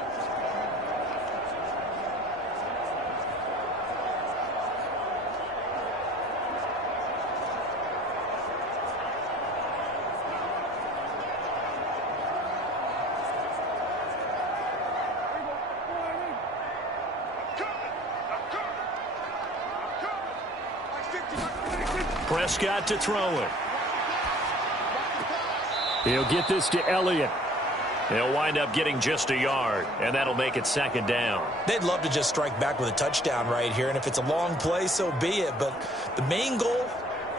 Prescott to throw it. He'll get this to Elliott. He'll wind up getting just a yard, and that'll make it 2nd down. They'd love to just strike back with a touchdown right here, and if it's a long play, so be it. But the main goal,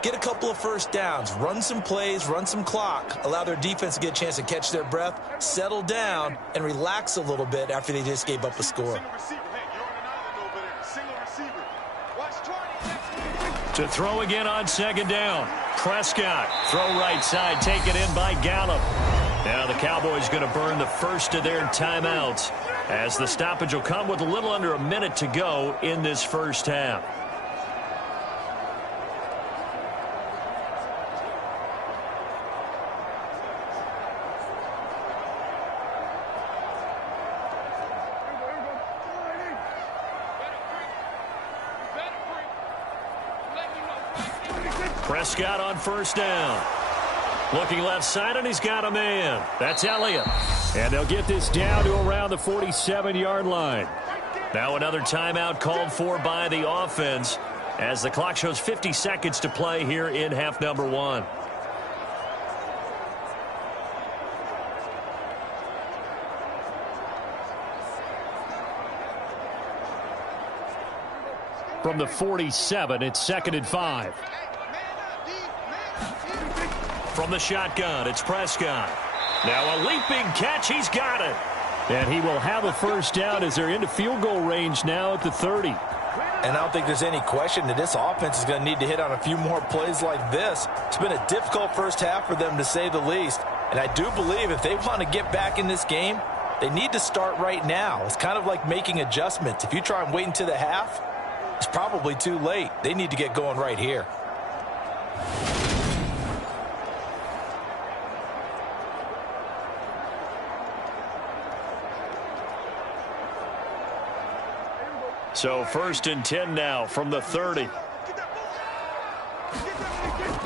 get a couple of 1st downs, run some plays, run some clock, allow their defense to get a chance to catch their breath, settle down, and relax a little bit after they just gave up a score. To throw again on 2nd down. Prescott, throw right side, taken in by Gallup. Now the Cowboys going to burn the first of their timeouts as the stoppage will come with a little under a minute to go in this first half. Prescott on first down. Looking left side, and he's got a man. That's Elliott. And they'll get this down to around the 47-yard line. Now another timeout called for by the offense as the clock shows 50 seconds to play here in half number 1. From the 47, it's 2nd and 5. From the shotgun, it's Prescott. Now a leaping catch, he's got it. And he will have a first down as they're into field goal range now at the 30. And I don't think there's any question that this offense is going to need to hit on a few more plays like this. It's been a difficult first half for them, to say the least. And I do believe if they want to get back in this game, they need to start right now. It's kind of like making adjustments. If you try and wait until the half, it's probably too late. They need to get going right here. So 1st and 10 now from the 30.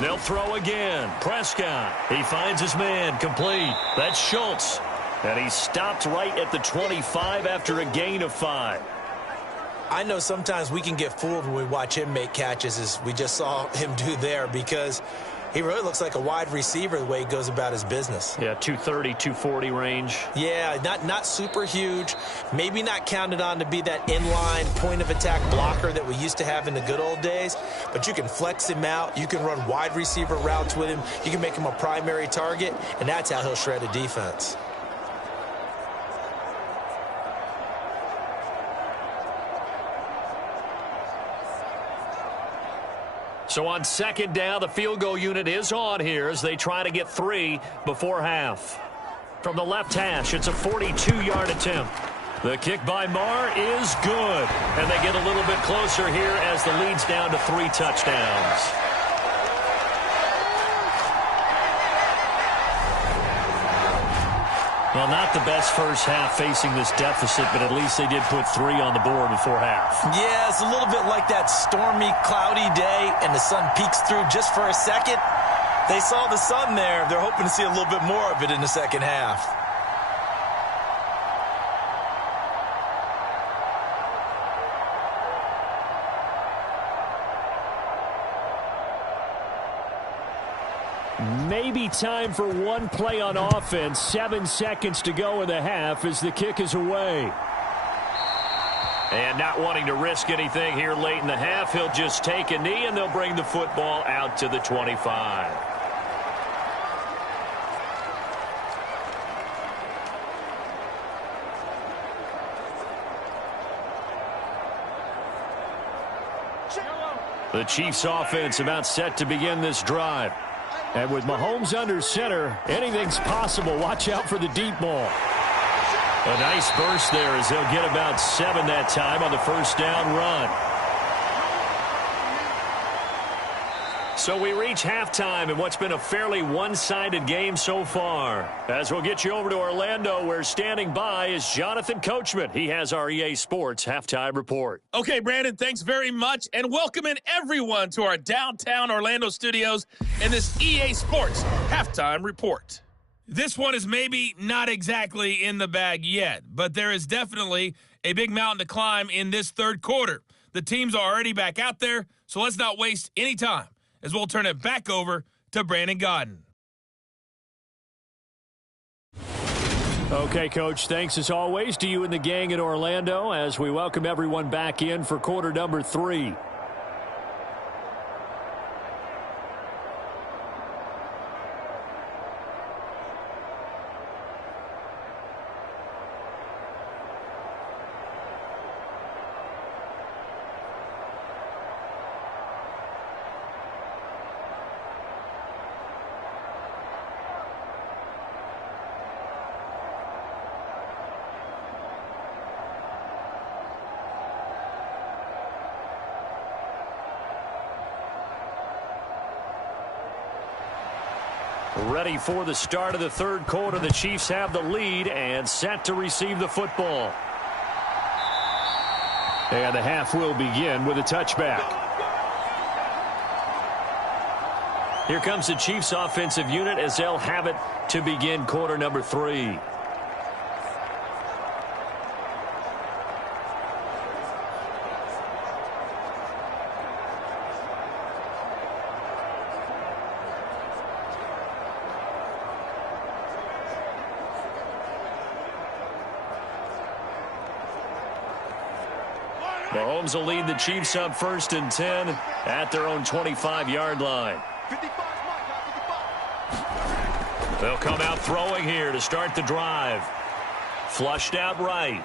They'll throw again. Prescott. He finds his man. Complete. That's Schultz. And he stopped right at the 25 after a gain of 5. I know sometimes we can get fooled when we watch him make catches, as we just saw him do there, because he really looks like a wide receiver the way he goes about his business. Yeah, 230, 240 range. Yeah, not super huge. Maybe not counted on to be that inline point-of-attack blocker that we used to have in the good old days. But you can flex him out. You can run wide receiver routes with him. You can make him a primary target, and that's how he'll shred a defense. So on 2nd down, the field goal unit is on here as they try to get 3 before half. From the left hash, it's a 42-yard attempt. The kick by Marr is good. And they get a little bit closer here as the lead's down to 3 touchdowns. Well, not the best first half facing this deficit, but at least they did put 3 on the board before half. Yeah, it's a little bit like that stormy, cloudy day, and the sun peeks through just for a second. They saw the sun there. They're hoping to see a little bit more of it in the second half. Maybe time for one play on offense. 7 seconds to go in the half as the kick is away. And not wanting to risk anything here late in the half, he'll just take a knee, and they'll bring the football out to the 25. The Chiefs offense about set to begin this drive. And with Mahomes under center, anything's possible. Watch out for the deep ball. A nice burst there as they'll get about 7 that time on the first down run. So we reach halftime in what's been a fairly one-sided game so far. As we'll get you over to Orlando, where standing by is Jonathan Coachman. He has our EA Sports halftime report. Okay, Brandon, thanks very much, and welcome in everyone to our downtown Orlando studios in this EA Sports halftime report. This one is maybe not exactly in the bag yet, but there is definitely a big mountain to climb in this third quarter. The teams are already back out there, so let's not waste any time, as we'll turn it back over to Brandon Godden. Okay, Coach, thanks as always to you and the gang in Orlando as we welcome everyone back in for quarter number 3. Ready for the start of the third quarter. The Chiefs have the lead and set to receive the football. And the half will begin with a touchback. Here comes the Chiefs offensive unit as they'll have it to begin quarter number 3. Mahomes will lead the Chiefs up 1st and 10 at their own 25-yard line. They'll come out throwing here to start the drive. Flushed out right.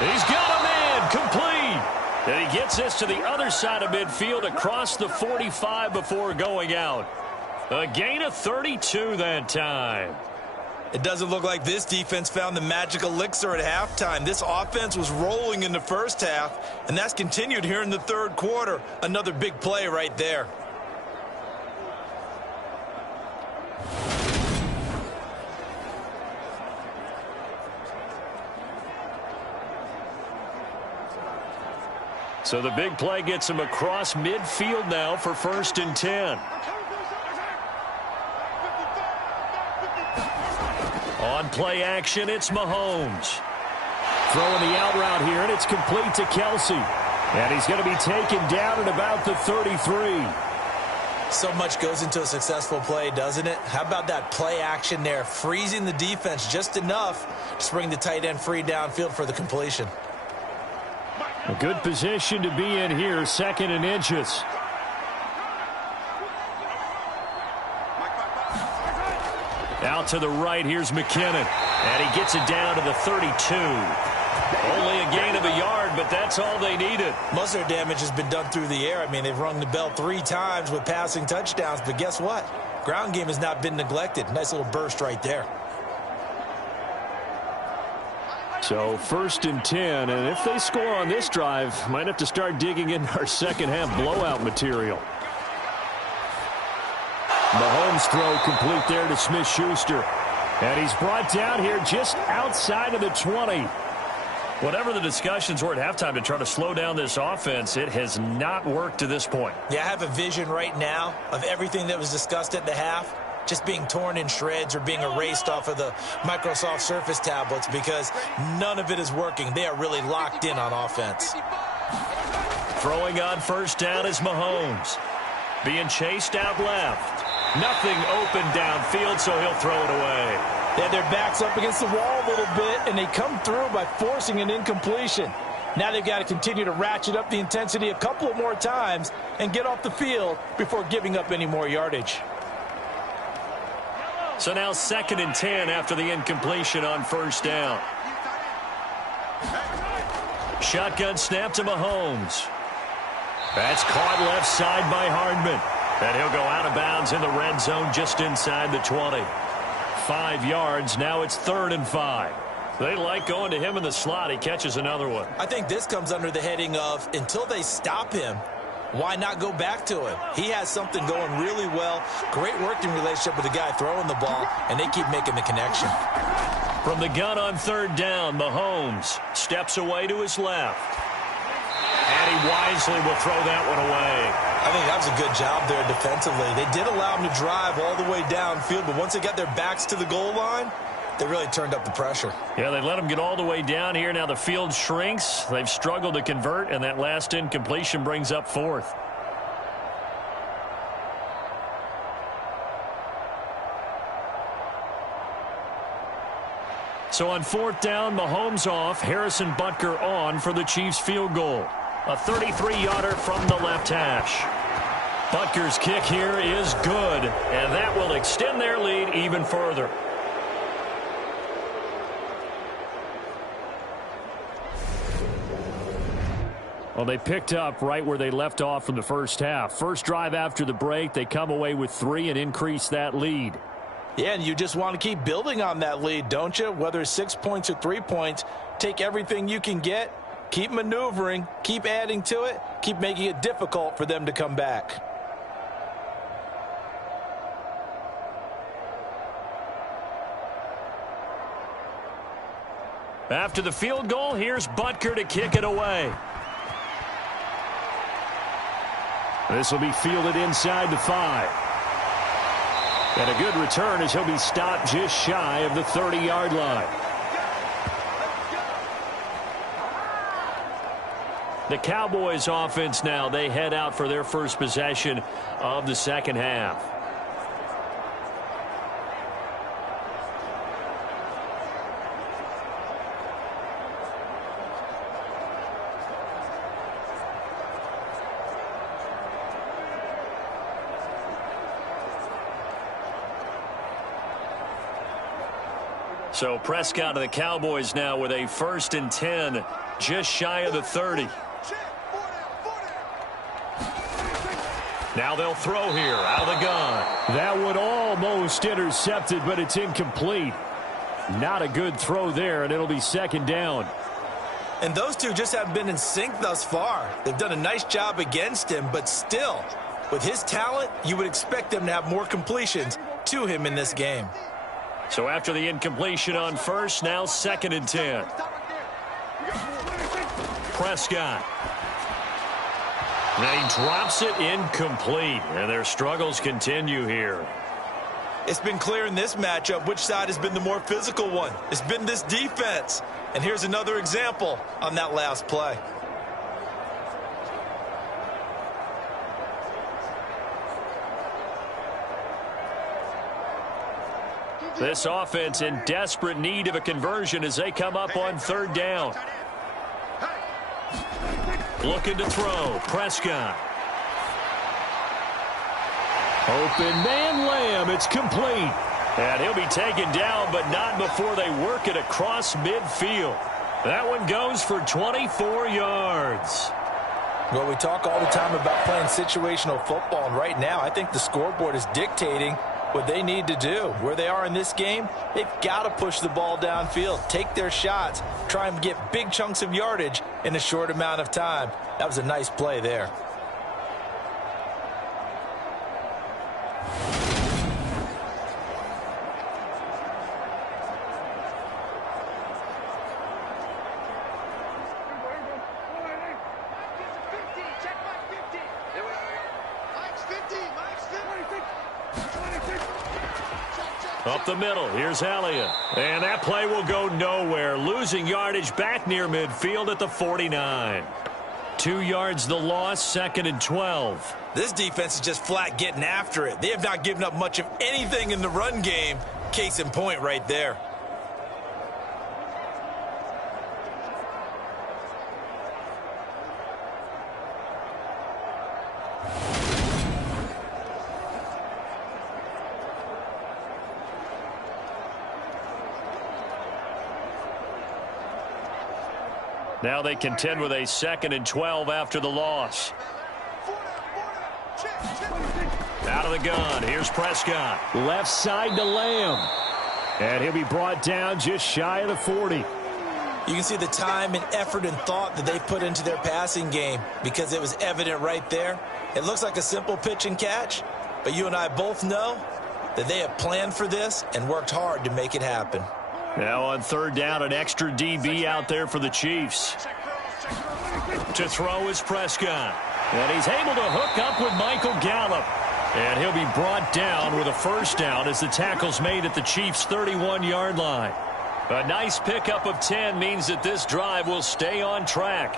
He's got a man complete. And he gets this to the other side of midfield across the 45 before going out. A gain of 32 that time. It doesn't look like this defense found the magic elixir at halftime. This offense was rolling in the first half, and that's continued here in the third quarter. Another big play right there. So the big play gets him across midfield now for 1st and 10. On play action, it's Mahomes. Throwing the out route here, and it's complete to Kelsey. And he's going to be taken down at about the 33. So much goes into a successful play, doesn't it? How about that play action there, freezing the defense just enough to bring the tight end free downfield for the completion. A good position to be in here, 2nd and inches. Out to the right, here's McKinnon. And he gets it down to the 32. Only a gain of a yard, but that's all they needed. Most of their damage has been done through the air. I mean, they've rung the bell 3 times with passing touchdowns, but guess what? Ground game has not been neglected. Nice little burst right there. So 1st and 10, and if they score on this drive, might have to start digging in our second half blowout material. Mahomes throw complete there to Smith-Schuster. And he's brought down here just outside of the 20. Whatever the discussions were at halftime to try to slow down this offense, it has not worked to this point. Yeah, I have a vision right now of everything that was discussed at the half just being torn in shreds or being erased off of the Microsoft Surface tablets because none of it is working. They are really locked in on offense. Throwing on 1st down is Mahomes. Being chased out left. Nothing open downfield, so he'll throw it away. They had their backs up against the wall a little bit, and they come through by forcing an incompletion. Now they've got to continue to ratchet up the intensity a couple of more times and get off the field before giving up any more yardage. So now 2nd and 10 after the incompletion on 1st down. Shotgun snap to Mahomes. That's caught left side by Hardman. And he'll go out of bounds in the red zone just inside the 20. 5 yards. Now it's 3rd and 5. They like going to him in the slot. He catches another one. I think this comes under the heading of until they stop him, why not go back to him? He has something going really well. Great working relationship with the guy throwing the ball, and they keep making the connection. From the gun on 3rd down, Mahomes steps away to his left. And he wisely will throw that one away. I think that was a good job there defensively. They did allow him to drive all the way downfield, but once they got their backs to the goal line, they really turned up the pressure. Yeah, they let him get all the way down here. Now the field shrinks. They've struggled to convert, and that last incompletion brings up 4th. So on 4th down, Mahomes off, Harrison Butker on for the Chiefs field goal. A 33-yarder from the left hash. Butker's kick here is good, and that will extend their lead even further. Well, they picked up right where they left off from the first half. First drive after the break, they come away with 3 and increase that lead. Yeah, and you just want to keep building on that lead, don't you? Whether it's 6 points or 3 points, take everything you can get, keep maneuvering, keep adding to it, keep making it difficult for them to come back. After the field goal, here's Butker to kick it away. This will be fielded inside the 5. And a good return as he'll be stopped just shy of the 30-yard line. The Cowboys offense now, they head out for their first possession of the second half. So Prescott of the Cowboys now with a 1st and 10, just shy of the 30. Now they'll throw here out of the gun. That one almost intercepted, but it's incomplete. Not a good throw there, and it'll be 2nd down. And those two just haven't been in sync thus far. They've done a nice job against him, but still, with his talent, you would expect them to have more completions to him in this game. So after the incompletion on 1st, now 2nd and 10. Prescott. And he drops it incomplete, and their struggles continue here. It's been clear in this matchup which side has been the more physical one. It's been this defense. And here's another example on that last play. This offense in desperate need of a conversion as they come up on 3rd down. Looking to throw. Prescott. Open man Lamb. It's complete. And he'll be taken down, but not before they work it across midfield. That one goes for 24 yards. Well, we talk all the time about playing situational football, and right now I think the scoreboard is dictating what they need to do. Where they are in this game, they've got to push the ball downfield, take their shots, try and get big chunks of yardage in a short amount of time. That was a nice play there. Up the middle, here's Elliott. And that play will go nowhere. Losing yardage back near midfield at the 49. 2 yards the loss, 2nd and 12. This defense is just flat getting after it. They have not given up much of anything in the run game. Case in point right there. Now they contend with a 2nd and 12 after the loss. Out of the gun. Here's Prescott. Left side to Lamb. And he'll be brought down just shy of the 40. You can see the time and effort and thought that they put into their passing game because it was evident right there. It looks like a simple pitch and catch, but you and I both know that they have planned for this and worked hard to make it happen. Now on 3rd down, an extra DB out there for the Chiefs. To throw is Prescott. And he's able to hook up with Michael Gallup. And he'll be brought down with a 1st down as the tackle's made at the Chiefs' 31-yard line. A nice pickup of 10 means that this drive will stay on track.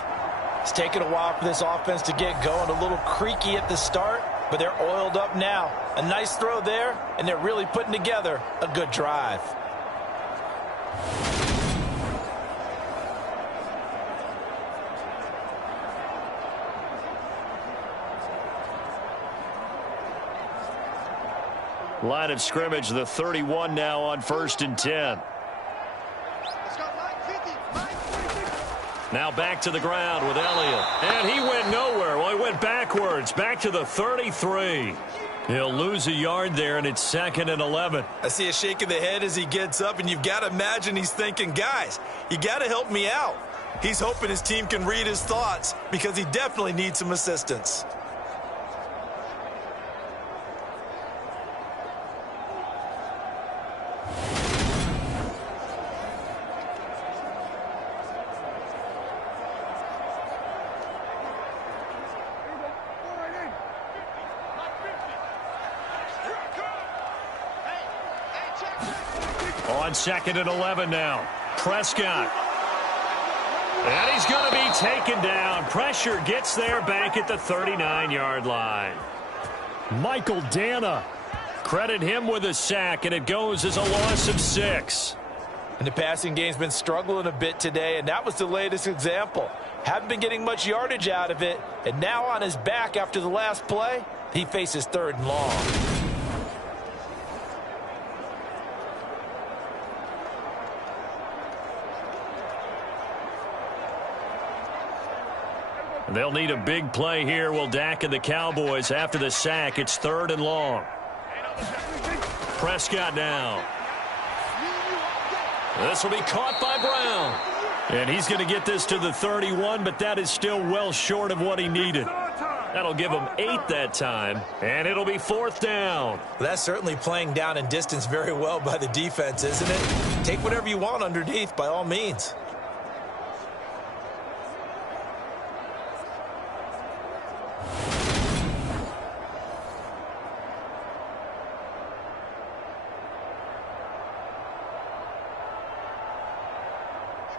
It's taken a while for this offense to get going. A little creaky at the start, but they're oiled up now. A nice throw there, and they're really putting together a good drive. Line of scrimmage, the 31 now on 1st and 10. Now back to the ground with Elliott. And he went nowhere. Well, he went backwards, back to the 33. He'll lose a yard there, and it's 2nd and 11. I see a shake of the head as he gets up, and you've got to imagine he's thinking, guys, you got to help me out. He's hoping his team can read his thoughts because he definitely needs some assistance. on 2nd and 11 now. Prescott. And he's going to be taken down. Pressure gets there back at the 39-yard line. Michael Dana. Credit him with a sack, and it goes as a loss of 6. And the passing game's been struggling a bit today, and that was the latest example. Haven't been getting much yardage out of it, and now on his back after the last play, he faces 3rd and long. They'll need a big play here. Will Dak and the Cowboys after the sack. It's 3rd and long. Prescott now. This will be caught by Brown. And he's going to get this to the 31, but that is still well short of what he needed. That'll give him 8 that time, and it'll be 4th down. That's certainly playing down in distance very well by the defense, isn't it? Take whatever you want underneath, by all means.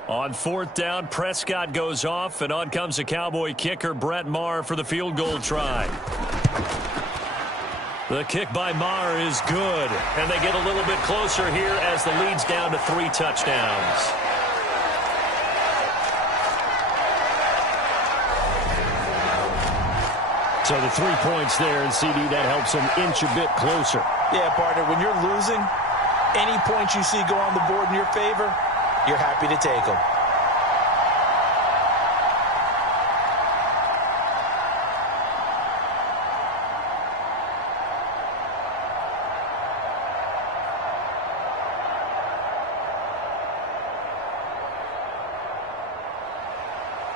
On 4th down, Prescott goes off, and on comes the Cowboy kicker, Brett Maher, for the field goal try. The kick by Maher is good, and they get a little bit closer here as the lead's down to 3 touchdowns. So the 3 points there, and CD, that helps them inch a bit closer. Yeah, partner, when you're losing, any points you see go on the board in your favor, you're happy to take them.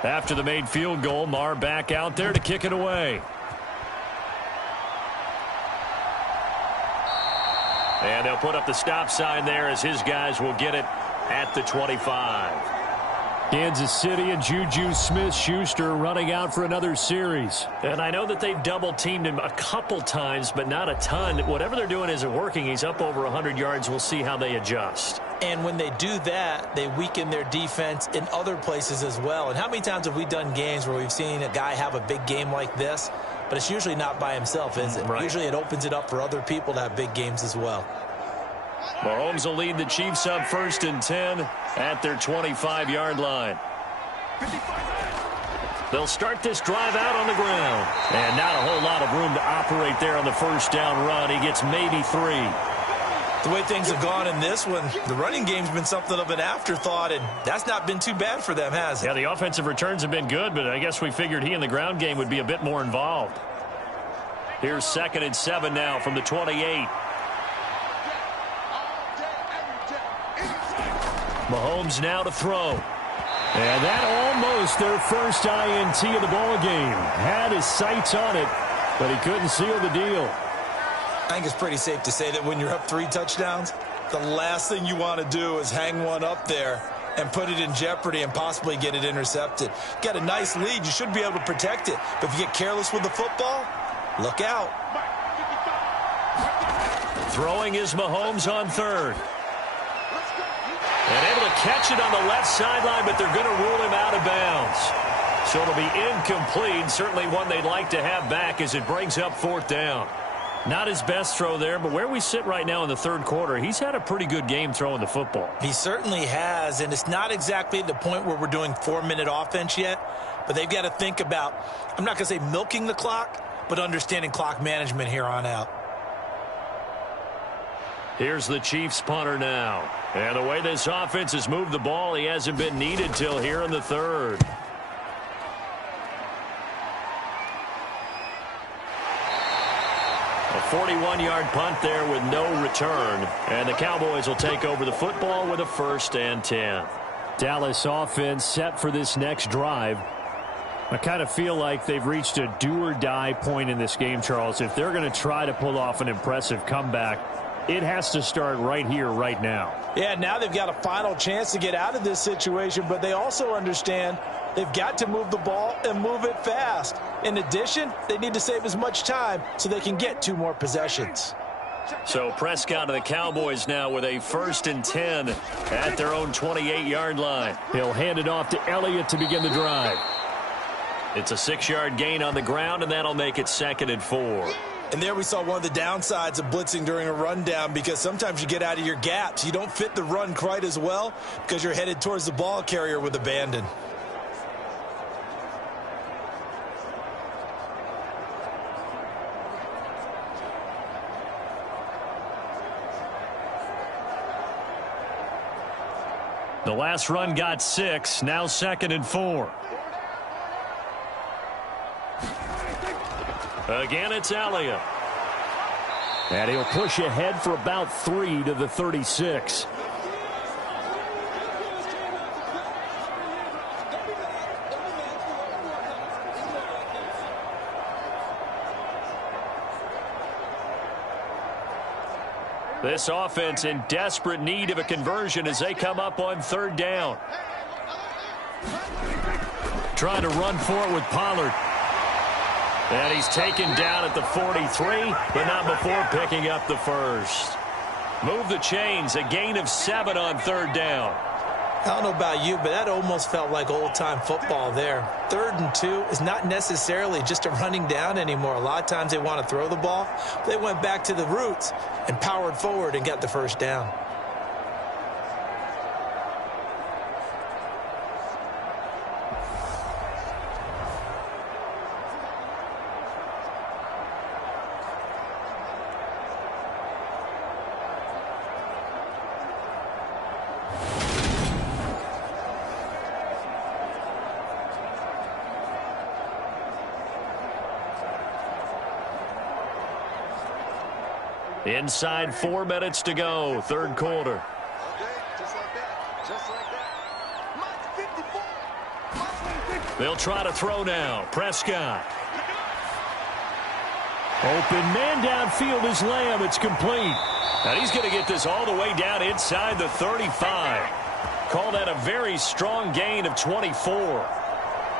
After the made field goal, Maher back out there to kick it away. And they'll put up the stop sign there as his guys will get it at the 25. Kansas City and Juju Smith-Schuster running out for another series. And I know that they've double-teamed him a couple times, but not a ton. Whatever they're doing isn't working. He's up over 100 yards. We'll see how they adjust. And when they do that, they weaken their defense in other places as well. And how many times have we done games where we've seen a guy have a big game like this, but it's usually not by himself, is it? Right. Usually it opens it up for other people to have big games as well. Mahomes will lead the Chiefs up 1st and 10 at their 25-yard line. They'll start this drive out on the ground. And not a whole lot of room to operate there on the 1st down run. He gets maybe 3. The way things have gone in this one, the running game's been something of an afterthought, and that's not been too bad for them, has it? Yeah, the offensive returns have been good, but I guess we figured he in the ground game would be a bit more involved. Here's 2nd and 7 now from the 28. Mahomes now to throw. And that almost their first INT of the ball game. Had his sights on it, but he couldn't seal the deal. I think it's pretty safe to say that when you're up 3 touchdowns, the last thing you want to do is hang one up there and put it in jeopardy and possibly get it intercepted. Got a nice lead. You should be able to protect it. But if you get careless with the football, look out. Throwing is Mahomes on 3rd. And able to catch it on the left sideline, but they're going to rule him out of bounds. So it'll be incomplete. Certainly one they'd like to have back as it brings up 4th down. Not his best throw there, but where we sit right now in the 3rd quarter, he's had a pretty good game throwing the football. He certainly has, and it's not exactly the point where we're doing 4-minute offense yet, but they've got to think about, I'm not going to say milking the clock, but understanding clock management here on out. Here's the Chiefs punter now. And the way this offense has moved the ball, he hasn't been needed till here in the 3rd. A 41-yard punt there with no return. And the Cowboys will take over the football with a 1st and 10. Dallas offense set for this next drive. I kind of feel like they've reached a do-or-die point in this game, Charles. If they're going to try to pull off an impressive comeback, it has to start right here, right now. Yeah, now they've got a final chance to get out of this situation, but they also understand they've got to move the ball and move it fast. In addition, they need to save as much time so they can get 2 more possessions. So Prescott of the Cowboys now with a 1st and 10 at their own 28-yard line. He'll hand it off to Elliott to begin the drive. It's a 6-yard gain on the ground, and that'll make it 2nd and 4. And there we saw one of the downsides of blitzing during a rundown, because sometimes you get out of your gaps. You don't fit the run quite as well because you're headed towards the ball carrier with abandon. The last run got 6, now 2nd and 4. Again, it's Elliott. And he'll push ahead for about 3 to the 36. This offense in desperate need of a conversion as they come up on 3rd down. Trying to run for it with Pollard. And he's taken down at the 43, but not before picking up the 1st. Move the chains, a gain of 7 on 3rd down. I don't know about you, but that almost felt like old-time football there. 3rd and 2 is not necessarily just a running down anymore. A lot of times they want to throw the ball. They went back to the roots and powered forward and got the 1st down. Inside 4 minutes to go, 3rd quarter. Okay, just like that. Just like that. They'll try to throw now. Prescott. Open man downfield is Lamb. It's complete. And he's going to get this all the way down inside the 35. Call that a very strong gain of 24.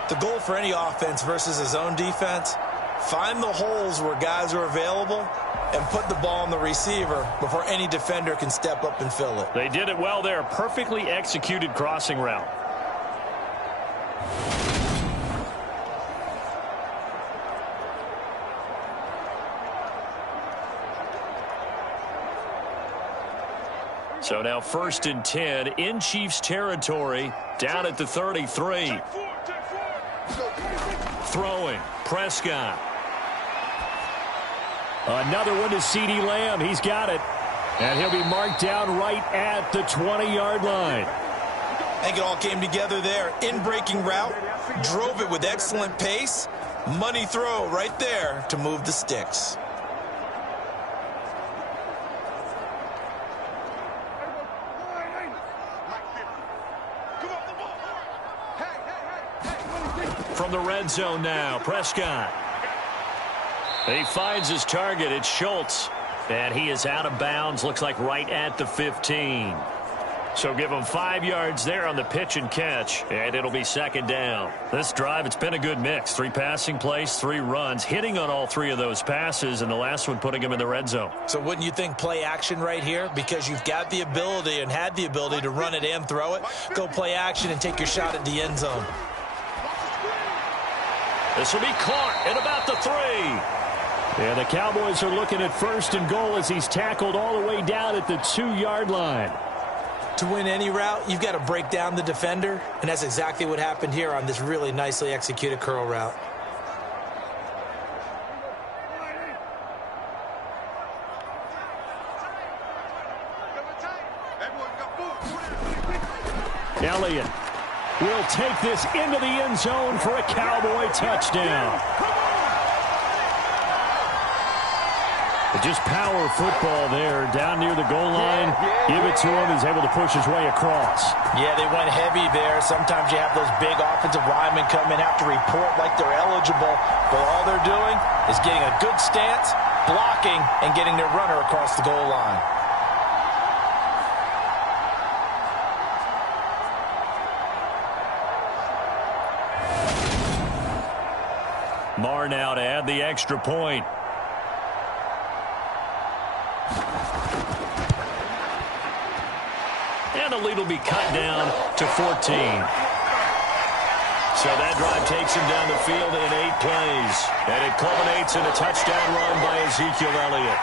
The goal for any offense versus a zone defense, find the holes where guys are available and put the ball on the receiver before any defender can step up and fill it. They did it well there. Perfectly executed crossing route. So now 1st and 10 in Chiefs territory, down at the 33. Throwing, Prescott. Another one to CeeDee Lamb. He's got it. And he'll be marked down right at the 20-yard line. I think it all came together there. In-breaking route, drove it with excellent pace. Money throw right there to move the sticks. From the red zone now, Prescott. He finds his target. It's Schultz. And he is out of bounds. Looks like right at the 15. So give him 5 yards there on the pitch and catch. And it'll be 2nd down. This drive, it's been a good mix. 3 passing plays, 3 runs. Hitting on all 3 of those passes. And the last one putting him in the red zone. So wouldn't you think play action right here? Because you've got the ability and had the ability to run it and throw it. Go play action and take your shot at the end zone. This will be caught at about the 3. And the Cowboys are looking at 1st and goal as he's tackled all the way down at the 2-yard line. To win any route, you've got to break down the defender, and that's exactly what happened here on this really nicely executed curl route. Elliott will take this into the end zone for a Cowboy touchdown. Just power football there down near the goal line. Give it to him. He's able to push his way across. Yeah, they went heavy there. Sometimes you have those big offensive linemen come in, have to report like they're eligible. But all they're doing is getting a good stance, blocking, and getting their runner across the goal line. Marr now to add the extra point. and the lead will be cut down to 14. So that drive takes him down the field in 8 plays. And it culminates in a touchdown run by Ezekiel Elliott.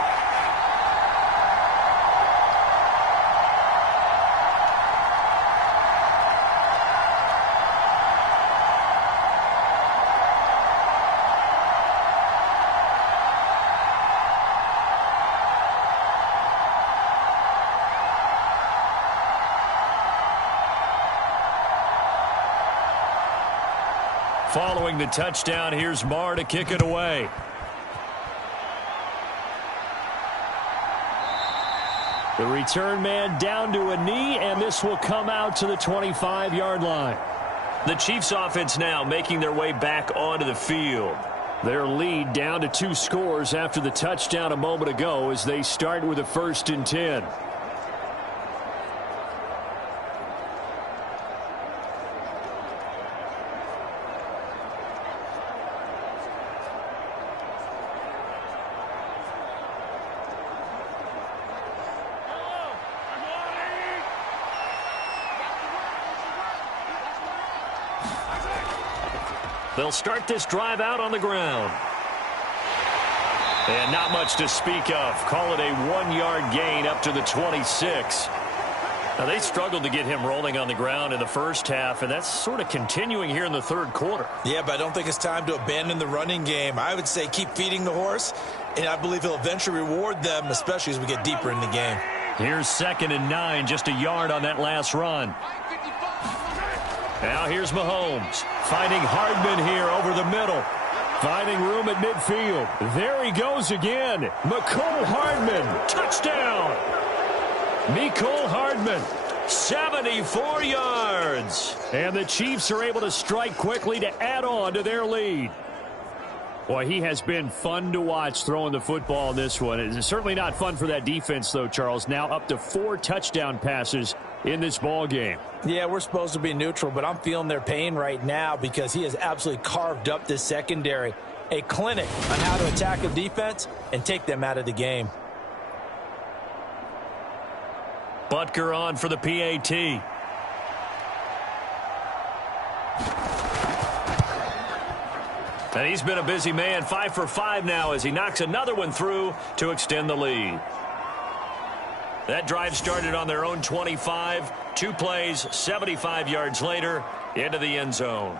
Following the touchdown, here's Marr to kick it away. The return man down to a knee, and this will come out to the 25-yard line. The Chiefs offense now making their way back onto the field. Their lead down to 2 scores after the touchdown a moment ago as they start with a 1st and 10. They'll start this drive out on the ground. And not much to speak of. Call it a 1-yard gain up to the 26. Now, they struggled to get him rolling on the ground in the first half, and that's sort of continuing here in the 3rd quarter. Yeah, but I don't think it's time to abandon the running game. I would say keep feeding the horse, and I believe he'll eventually reward them, especially as we get deeper in the game. Here's 2nd and 9, just a yard on that last run. Now here's Mahomes, finding Hardman here over the middle. Finding room at midfield. There he goes again. Mecole Hardman, touchdown. Mecole Hardman, 74 yards. And the Chiefs are able to strike quickly to add on to their lead. Boy, he has been fun to watch throwing the football in this one. It's certainly not fun for that defense, though, Charles. Now up to 4 touchdown passes in this ball game. Yeah, we're supposed to be neutral, but I'm feeling their pain right now because he has absolutely carved up this secondary. A clinic on how to attack a defense and take them out of the game. Butker on for the PAT. And he's been a busy man, 5 for 5 now as he knocks another one through to extend the lead. That drive started on their own 25. 2 plays, 75 yards later, into the end zone.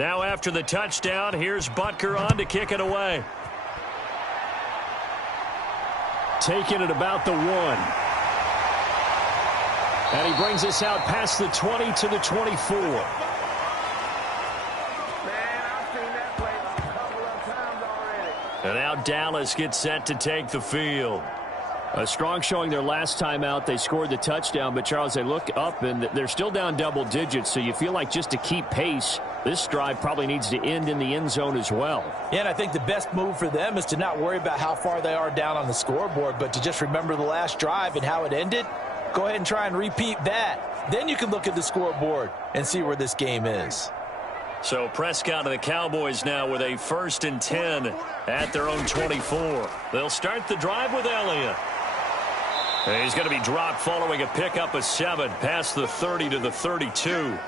Now after the touchdown, here's Butker on to kick it away. Taking it about the 1. And he brings us out past the 20 to the 24. Man, I've seen that play a couple of times already. And now Dallas gets set to take the field. A strong showing their last time out. They scored the touchdown, but Charles, they look up and they're still down double digits, so you feel like just to keep pace, this drive probably needs to end in the end zone as well. Yeah, and I think the best move for them is to not worry about how far they are down on the scoreboard, but to just remember the last drive and how it ended. Go ahead and try and repeat that. Then you can look at the scoreboard and see where this game is. So Prescott and the Cowboys now with a 1st and 10 at their own 24. They'll start the drive with Elliott. And he's going to be dropped following a pickup of 7 past the 30 to the 32.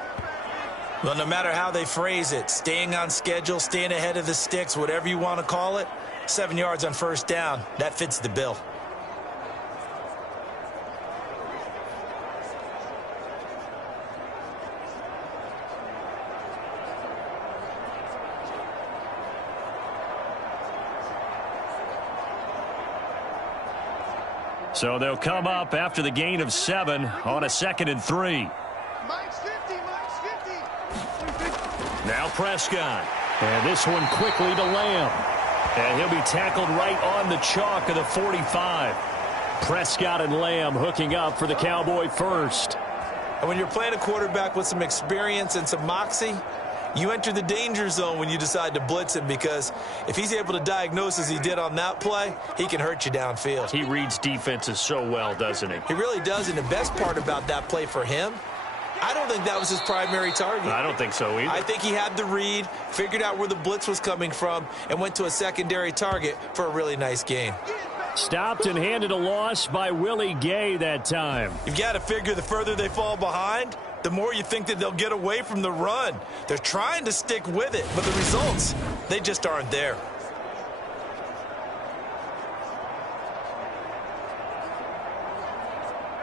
Well, no matter how they phrase it, staying on schedule, staying ahead of the sticks, whatever you want to call it, 7 yards on 1st down, that fits the bill. So they'll come up after the gain of 7 on a 2nd and 3. Mike's 50, Mike's 50. Now Prescott. And this one quickly to Lamb. And he'll be tackled right on the chalk of the 45. Prescott and Lamb hooking up for the Cowboy first. And when you're playing a quarterback with some experience and some moxie, You enter the danger zone when you decide to blitz him, because if he's able to diagnose as he did on that play, he can hurt you downfield. He reads defenses so well, doesn't he? He really does, and the best part about that play for him, I don't think that was his primary target. I don't think so either. I think he had the read, figured out where the blitz was coming from, and went to a secondary target for a really nice gain. Stopped and handed a loss by Willie Gay that time. You've got to figure the further they fall behind, the more you think that they'll get away from the run. They're trying to stick with it, but the results, they just aren't there.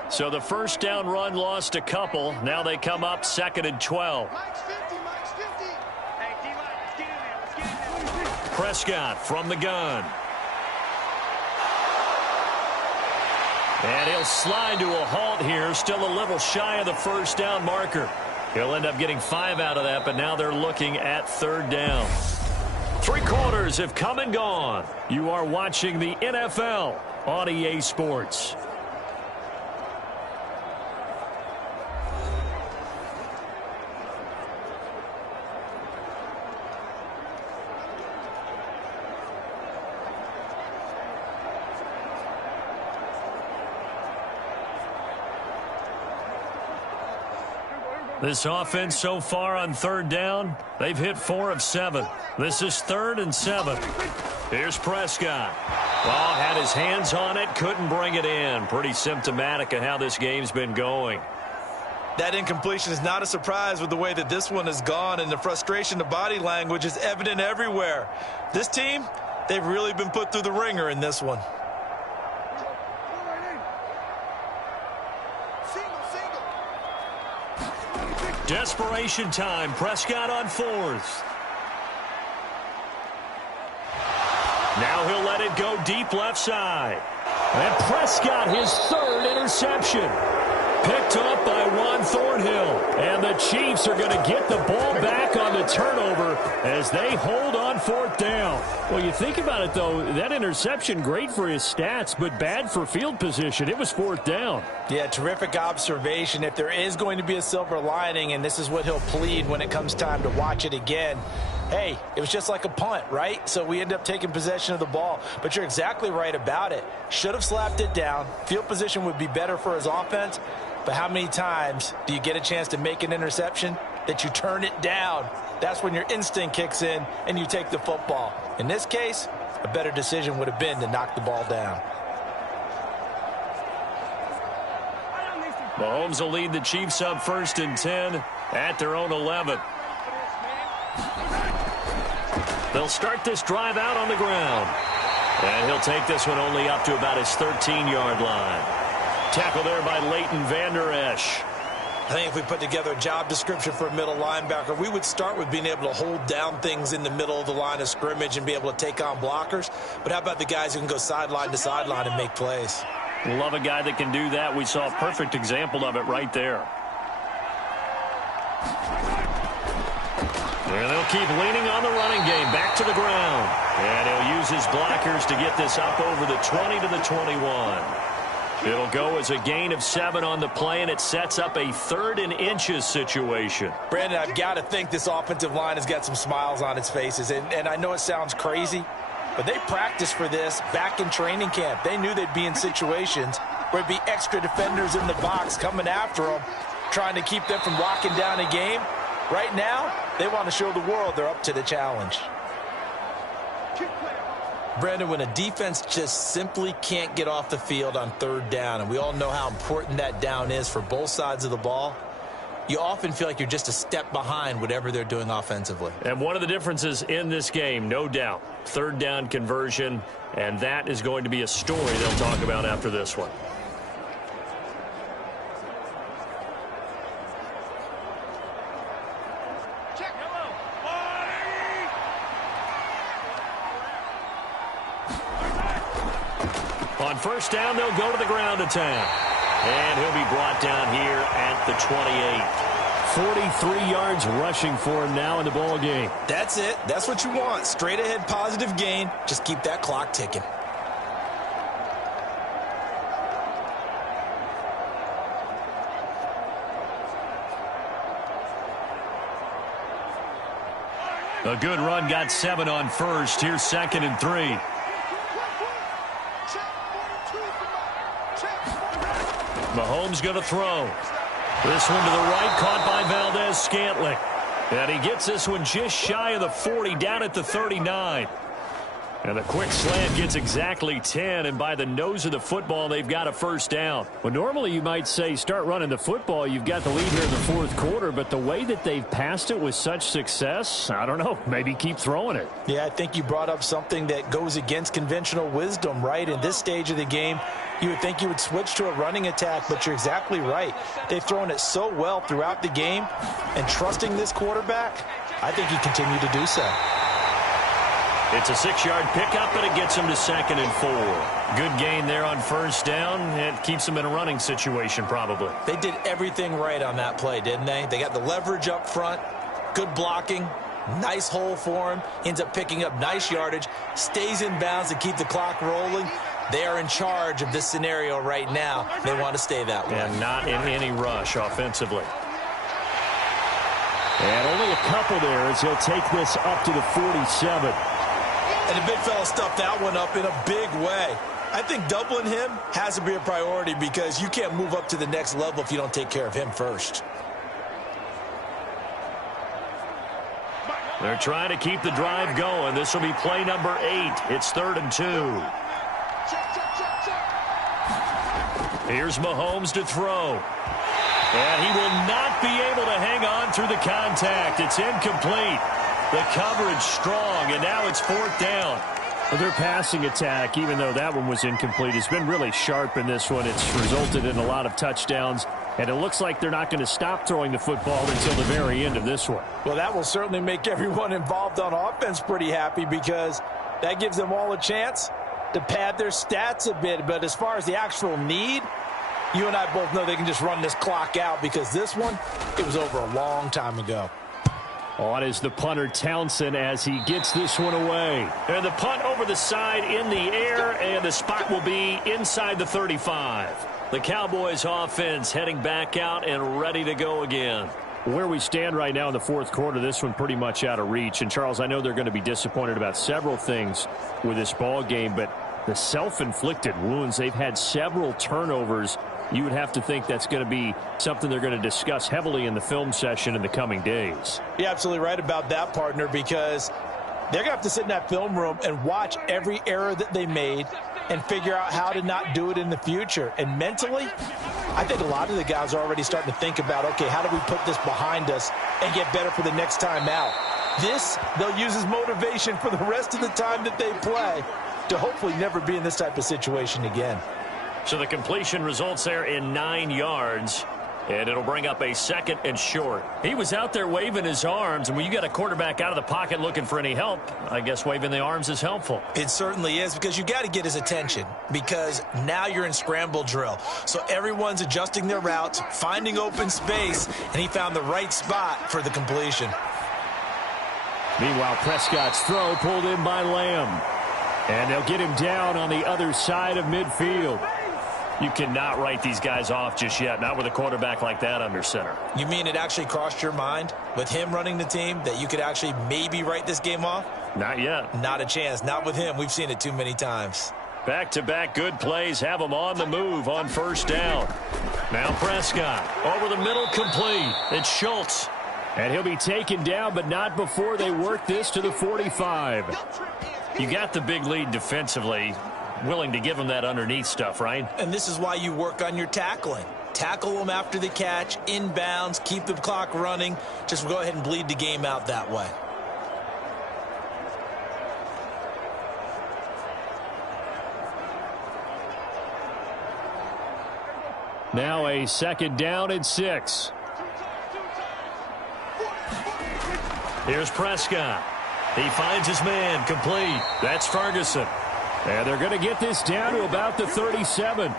So the first down run lost a couple. Now they come up 2nd and 12. Prescott from the gun. And he'll slide to a halt here, still a little shy of the first down marker. He'll end up getting 5 out of that, but now they're looking at 3rd down. 3 quarters have come and gone. You are watching the NFL on EA Sports. This offense so far on 3rd down, they've hit 4 of 7. This is 3rd and 7. Here's Prescott. Well, had his hands on it, couldn't bring it in. Pretty symptomatic of how this game's been going. That incompletion is not a surprise with the way that this one has gone, and the frustration, the body language is evident everywhere. This team, they've really been put through the ringer in this one. Desperation time. Prescott on 4th. Now he'll let it go deep left side. And Prescott, his 3rd interception. Picked up by Juan Thornhill. And the Chiefs are going to get the ball back on the turnover as they hold on 4th down. Well, you think about it, though, that interception, great for his stats, but bad for field position. It was 4th down. Yeah, terrific observation. If there is going to be a silver lining, and this is what he'll plead when it comes time to watch it again, hey, it was just like a punt, right? So we end up taking possession of the ball. But you're exactly right about it. Should have slapped it down. Field position would be better for his offense. But how many times do you get a chance to make an interception that you turn it down? That's when your instinct kicks in and you take the football. In this case, a better decision would have been to knock the ball down. Mahomes will lead the Chiefs up 1st and 10 at their own 11. They'll start this drive out on the ground. And he'll take this one only up to about his 13-yard line. Tackle there by Leighton Vander Esch. I think if we put together a job description for a middle linebacker, we would start with being able to hold down things in the middle of the line of scrimmage and be able to take on blockers. But how about the guys who can go sideline to sideline and make plays? Love a guy that can do that. We saw a perfect example of it right there. And they'll keep leaning on the running game. Back to the ground. And he'll use his blockers to get this up over the 20 to the 21. It'll go as a gain of 7 on the play, and it sets up a 3rd and inches situation. Brandon, I've got to think this offensive line has got some smiles on its faces. And I know it sounds crazy, but they practiced for this back in training camp. They knew they'd be in situations where it'd be extra defenders in the box coming after them, trying to keep them from locking down a game. Right now, they want to show the world they're up to the challenge. Brandon, when a defense just simply can't get off the field on 3rd down, and we all know how important that down is for both sides of the ball, you often feel like you're just a step behind whatever they're doing offensively. And one of the differences in this game, no doubt, 3rd down conversion, and that is going to be a story they'll talk about after this one. On 1st down, they'll go to the ground attack. And he'll be brought down here at the 28. 43 yards rushing for him now in the ball game. That's it. That's what you want. Straight ahead positive gain. Just keep that clock ticking. A good run, got 7 on first. Here's 2nd and 3. Mahomes going to throw. This one to the right, caught by Valdez-Scantling. And he gets this one just shy of the 40, down at the 39. And a quick slant gets exactly 10, and by the nose of the football, they've got a first down. Well, normally you might say start running the football. You've got the lead here in the fourth quarter, but the way that they've passed it with such success, I don't know, maybe keep throwing it. Yeah, I think you brought up something that goes against conventional wisdom, right? In this stage of the game, you would think you would switch to a running attack, but you're exactly right. They've thrown it so well throughout the game, and trusting this quarterback, I think he continued to do so. It's a 6-yard pickup, and it gets him to 2nd and 4. Good gain there on first down. It keeps him in a running situation, probably. They did everything right on that play, didn't they? They got the leverage up front, good blocking, nice hole for him, ends up picking up nice yardage, stays in bounds to keep the clock rolling. They are in charge of this scenario right now. They want to stay that way. And not in any rush offensively. And only a couple there as he'll take this up to the 47. And the big fella stuffed that one up in a big way. I think doubling him has to be a priority because you can't move up to the next level if you don't take care of him first. They're trying to keep the drive going. This will be play number 8. It's 3rd and 2. Here's Mahomes to throw. And he will not be able to hang on through the contact. It's incomplete. The coverage strong, and now it's 4th down. Well, their passing attack, even though that one was incomplete, has been really sharp in this one. It's resulted in a lot of touchdowns, and it looks like they're not going to stop throwing the football until the very end of this one. Well, that will certainly make everyone involved on offense pretty happy because that gives them all a chance to pad their stats a bit. But as far as the actual need, you and I both know they can just run this clock out because this one, it was over a long time ago. On is the punter Townsend as he gets this one away. And the punt over the side in the air, and the spot will be inside the 35. The Cowboys offense heading back out and ready to go again. Where we stand right now in the fourth quarter, this one pretty much out of reach. And, Charles, I know they're going to be disappointed about several things with this ball game, but the self-inflicted wounds, they've had several turnovers. You would have to think that's going to be something they're going to discuss heavily in the film session in the coming days. You're absolutely right about that, partner, because they're going to have to sit in that film room and watch every error that they made and figure out how to not do it in the future. And mentally, I think a lot of the guys are already starting to think about, okay, how do we put this behind us and get better for the next time out? This, they'll use as motivation for the rest of the time that they play to hopefully never be in this type of situation again. So the completion results there in 9 yards, and it'll bring up a 2nd and short. He was out there waving his arms, and when you got a quarterback out of the pocket looking for any help, I guess waving the arms is helpful. It certainly is because you got to get his attention because now you're in scramble drill. So everyone's adjusting their routes, finding open space, and he found the right spot for the completion. Meanwhile, Prescott's throw pulled in by Lamb. And they'll get him down on the other side of midfield. You cannot write these guys off just yet, not with a quarterback like that under center. You mean it actually crossed your mind with him running the team that you could actually maybe write this game off? Not yet. Not a chance. Not with him. We've seen it too many times. Back-to-back good plays have him on the move on first down. Now Prescott over the middle, complete. It's Schultz. And he'll be taken down, but not before they work this to the 45. You got the big lead defensively. Willing to give him that underneath stuff, right? And this is why you work on your tackling. Tackle them after the catch, inbounds, keep the clock running. Just go ahead and bleed the game out that way. Now a 2nd down and 6. Here's Prescott. He finds his man, complete. That's Ferguson. And they're going to get this down to about the 37.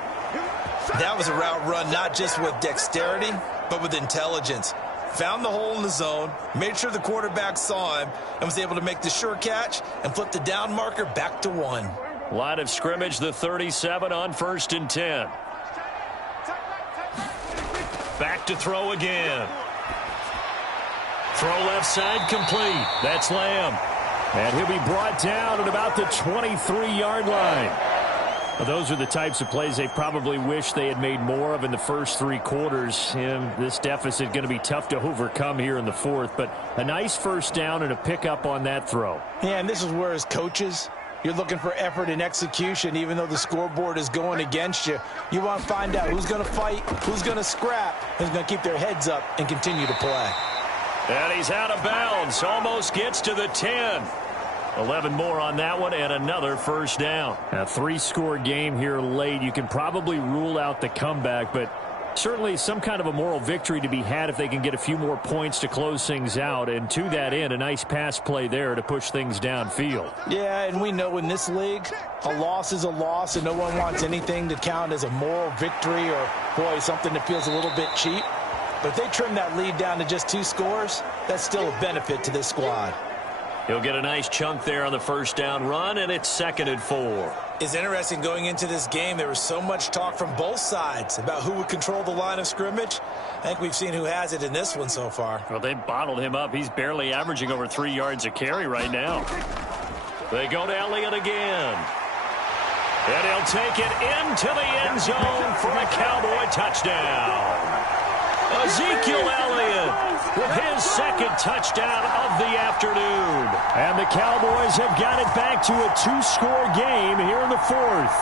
That was a route run not just with dexterity, but with intelligence. Found the hole in the zone, made sure the quarterback saw him, and was able to make the sure catch and flip the down marker back to 1. Line of scrimmage, the 37 on 1st and 10. Back to throw again. Throw left side complete. That's Lamb. And he'll be brought down at about the 23-yard line. Well, those are the types of plays they probably wish they had made more of in the first 3 quarters. And this deficit going to be tough to overcome here in the fourth. But a nice first down and a pickup on that throw. Yeah, and this is where as coaches, you're looking for effort and execution. Even though the scoreboard is going against you, you want to find out who's going to fight, who's going to scrap, who's going to keep their heads up and continue to play. And he's out of bounds. Almost gets to the 10. 11 more on that one and another first down. A 3-score game here late. You can probably rule out the comeback, but certainly some kind of a moral victory to be had if they can get a few more points to close things out. And to that end, a nice pass play there to push things downfield. Yeah, and we know in this league, a loss is a loss, and no one wants anything to count as a moral victory or, boy, something that feels a little bit cheap. But if they trim that lead down to just 2 scores, that's still a benefit to this squad. He'll get a nice chunk there on the first down run, and it's 2nd and 4. It's interesting going into this game. There was so much talk from both sides about who would control the line of scrimmage. I think we've seen who has it in this one so far. Well, they bottled him up. He's barely averaging over 3 yards a carry right now. They go to Elliott again. And he'll take it into the end zone for a Cowboy touchdown. Ezekiel Elliott with his 2nd touchdown of the afternoon. And the Cowboys have got it back to a 2-score game here in the 4th.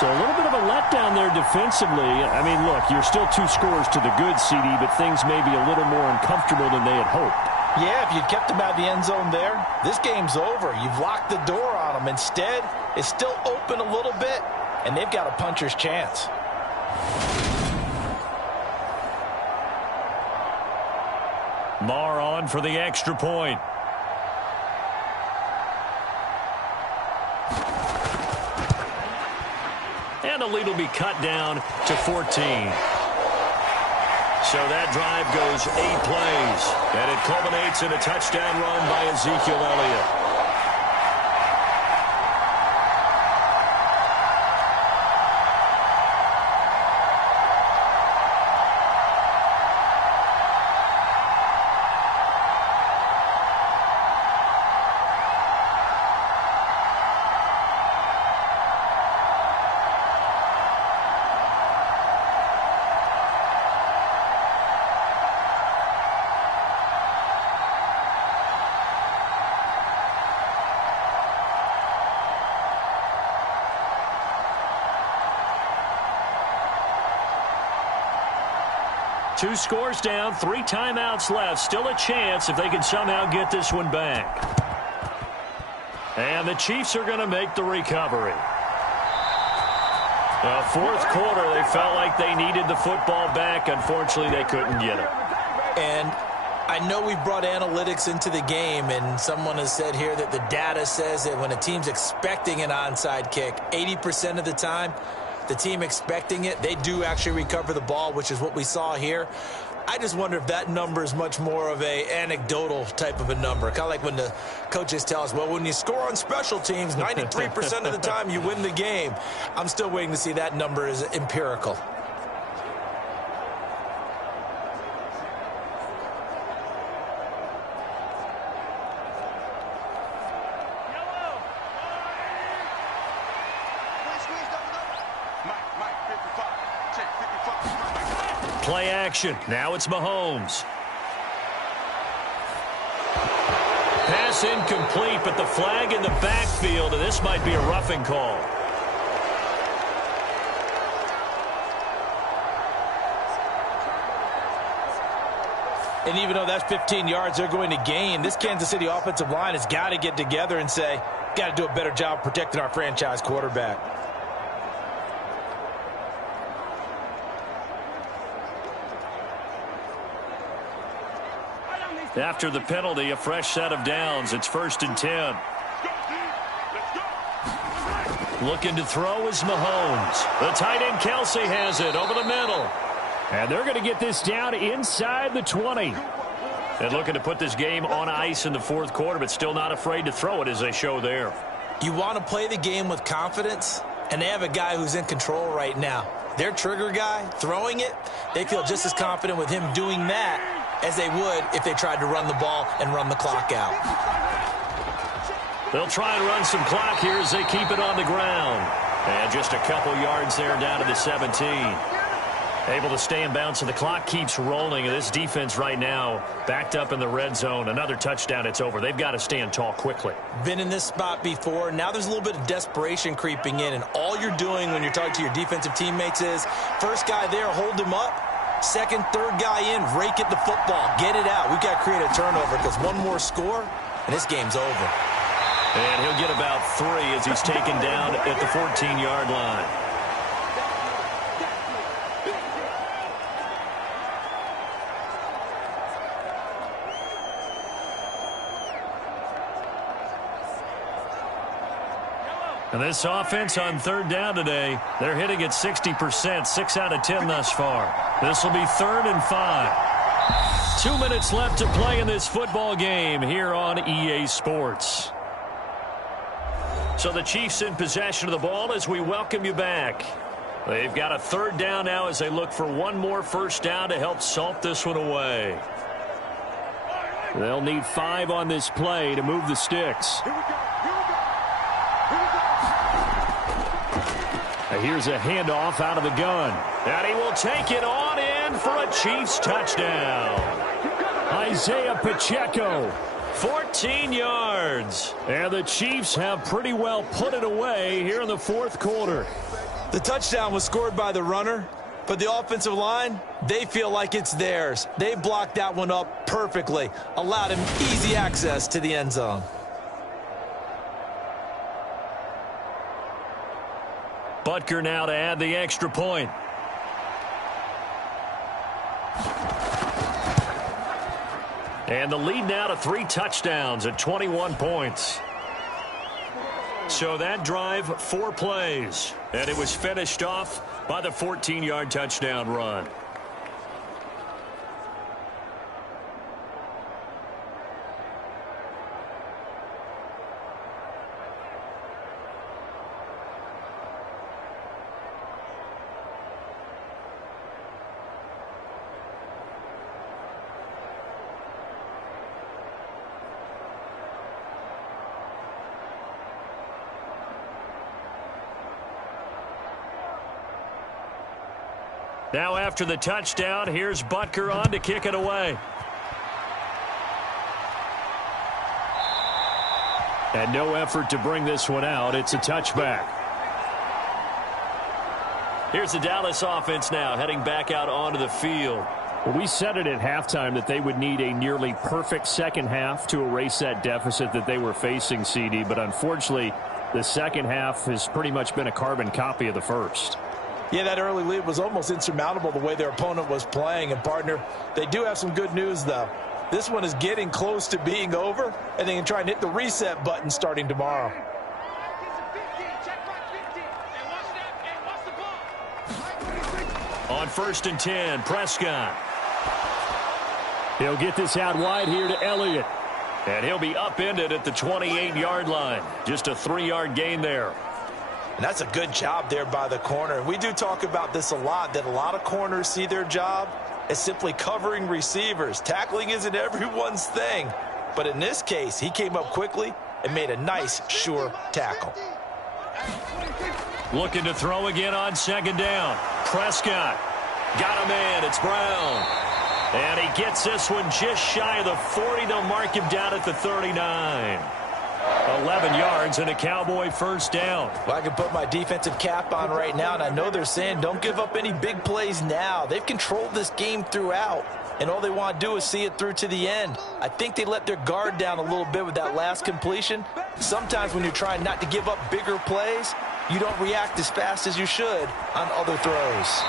So a little bit of a letdown there defensively. I mean, look, you're still 2 scores to the good, CD, but things may be a little more uncomfortable than they had hoped. Yeah, if you'd kept them out of the end zone there, this game's over. You've locked the door on them. Instead, it's still open a little bit, and they've got a puncher's chance. Marr on for the extra point. And the lead will be cut down to 14. So that drive goes 8 plays. And it culminates in a touchdown run by Ezekiel Elliott. Two scores down, 3 timeouts left. Still a chance if they can somehow get this one back. And the Chiefs are going to make the recovery. Fourth quarter, they felt like they needed the football back. Unfortunately, they couldn't get it. And I know we brought analytics into the game, and someone has said here that the data says that when a team's expecting an onside kick, 80% of the time, the team expecting it, they do actually recover the ball, which is what we saw here. I just wonder if that number is much more of a anecdotal type of a number. Kind of like when the coaches tell us, well, when you score on special teams, 93% of the time you win the game. I'm still waiting to see that number is empirical. Play action. Now it's Mahomes. Pass incomplete, but the flag in the backfield, and this might be a roughing call. And even though that's 15 yards they're going to gain, this Kansas City offensive line has got to get together and say, got to do a better job protecting our franchise quarterback. After the penalty, a fresh set of downs. It's 1st and 10. Looking to throw is Mahomes. The tight end Kelsey has it over the middle. And they're going to get this down inside the 20. And looking to put this game on ice in the 4th quarter, but still not afraid to throw it as they show there. You want to play the game with confidence, and they have a guy who's in control right now. Their trigger guy throwing it, they feel just as confident with him doing that as they would if they tried to run the ball and run the clock out. They'll try and run some clock here as they keep it on the ground. And just a couple yards there down to the 17. Able to stay in bounds, so the clock keeps rolling. And this defense right now backed up in the red zone. Another touchdown, it's over. They've got to stand tall quickly. Been in this spot before. Now there's a little bit of desperation creeping in. And all you're doing when you're talking to your defensive teammates is, first guy there, hold him up. Second, third guy in, rake at the football. Get it out. We've got to create a turnover because one more score, and this game's over. And he'll get about 3 as he's taken down at the 14-yard line. And this offense on third down today, they're hitting at 60%, 6 out of 10 thus far. This will be 3rd and 5. 2 minutes left to play in this football game here on EA Sports. So the Chiefs in possession of the ball as we welcome you back. They've got a 3rd down now as they look for one more first down to help salt this one away. They'll need 5 on this play to move the sticks. Here's a handoff out of the gun. And he will take it on in for a Chiefs touchdown. Isaiah Pacheco, 14 yards. And the Chiefs have pretty well put it away here in the 4th quarter. The touchdown was scored by the runner, but the offensive line, they feel like it's theirs. They blocked that one up perfectly, allowed him easy access to the end zone. Butker now to add the extra point. And the lead now to 3 touchdowns at 21 points. So that drive, 4 plays. And it was finished off by the 14-yard touchdown run. Now after the touchdown, here's Butker on to kick it away. And no effort to bring this one out. It's a touchback. Here's the Dallas offense now heading back out onto the field. Well, we said it at halftime that they would need a nearly perfect second half to erase that deficit that they were facing, CD. But unfortunately, the second half has pretty much been a carbon copy of the first. Yeah, that early lead was almost insurmountable the way their opponent was playing. And, partner, they do have some good news, though. This one is getting close to being over, and they can try and hit the reset button starting tomorrow. On 1st and 10, Prescott. He'll get this out wide here to Elliott. And he'll be upended at the 28-yard line. Just a 3-yard gain there. And that's a good job there by the corner. We do talk about this a lot, that a lot of corners see their job as simply covering receivers. Tackling isn't everyone's thing. But in this case, he came up quickly and made a nice, sure tackle. Looking to throw again on 2nd down. Prescott got a man. It's Brown. And he gets this one just shy of the 40. They'll mark him down at the 39. 11 yards and a Cowboy first down. Well, I can put my defensive cap on right now, and I know they're saying don't give up any big plays now. They've controlled this game throughout, and all they want to do is see it through to the end. I think they let their guard down a little bit with that last completion. Sometimes when you're trying not to give up bigger plays, you don't react as fast as you should on other throws.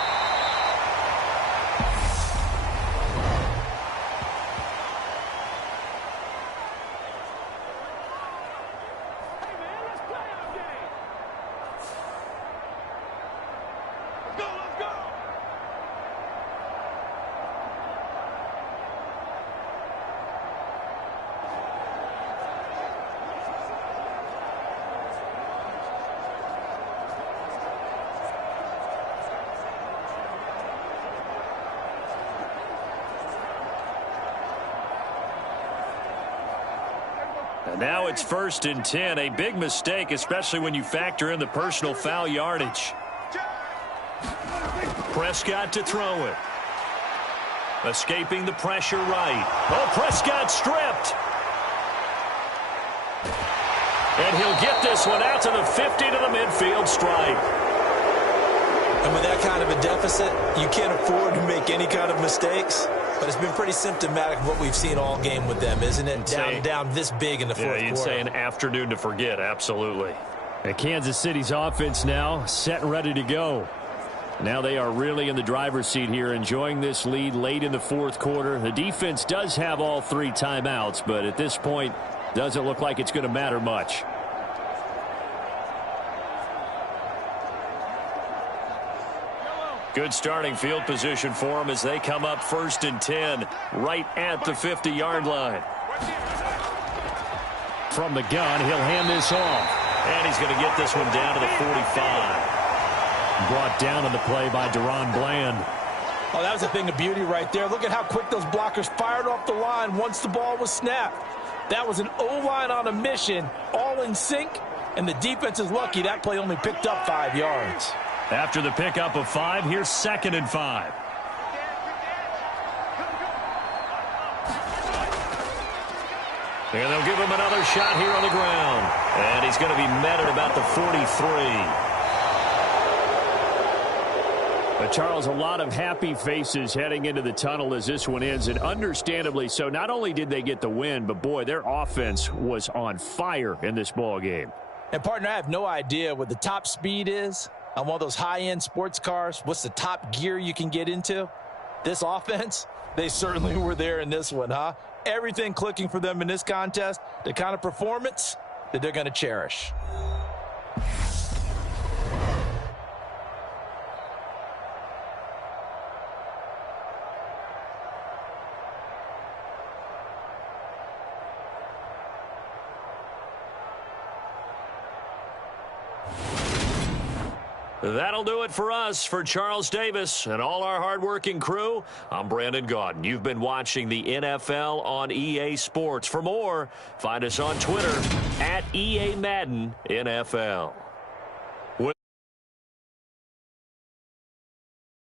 And now it's 1st and 10. A big mistake, especially when you factor in the personal foul yardage. Prescott to throw it. Escaping the pressure right. Oh, Prescott stripped. And he'll get this one out to the 50 to the midfield stripe. And with that kind of a deficit, you can't afford to make any kind of mistakes. But it's been pretty symptomatic of what we've seen all game with them, isn't it? Down this big in the fourth quarter. Yeah, you'd say an afternoon to forget, absolutely. And Kansas City's offense now set and ready to go. Now they are really in the driver's seat here, enjoying this lead late in the fourth quarter. The defense does have all 3 timeouts, but at this point, doesn't look like it's going to matter much. Good starting field position for them as they come up 1st and 10, right at the 50-yard line. From the gun, he'll hand this off. And he's going to get this one down to the 45. Brought down on the play by Deron Bland. Oh, that was a thing of beauty right there. Look at how quick those blockers fired off the line once the ball was snapped. That was an O-line on a mission, all in sync, and the defense is lucky that play only picked up 5 yards. After the pickup of 5, here's 2nd and 5. And they'll give him another shot here on the ground. And he's going to be met at about the 43. But Charles, a lot of happy faces heading into the tunnel as this one ends, and understandably so. Not only did they get the win, but boy, their offense was on fire in this ball game. And partner, I have no idea what the top speed is on one of those high-end sports cars. What's the top gear you can get into? This offense, they certainly were there in this one, huh? Everything clicking for them in this contest, the kind of performance that they're going to cherish. That'll do it for us. For Charles Davis and all our hardworking crew, I'm Brandon Gaudin. You've been watching the NFL on EA Sports. For more, find us on Twitter @EA Madden NFL.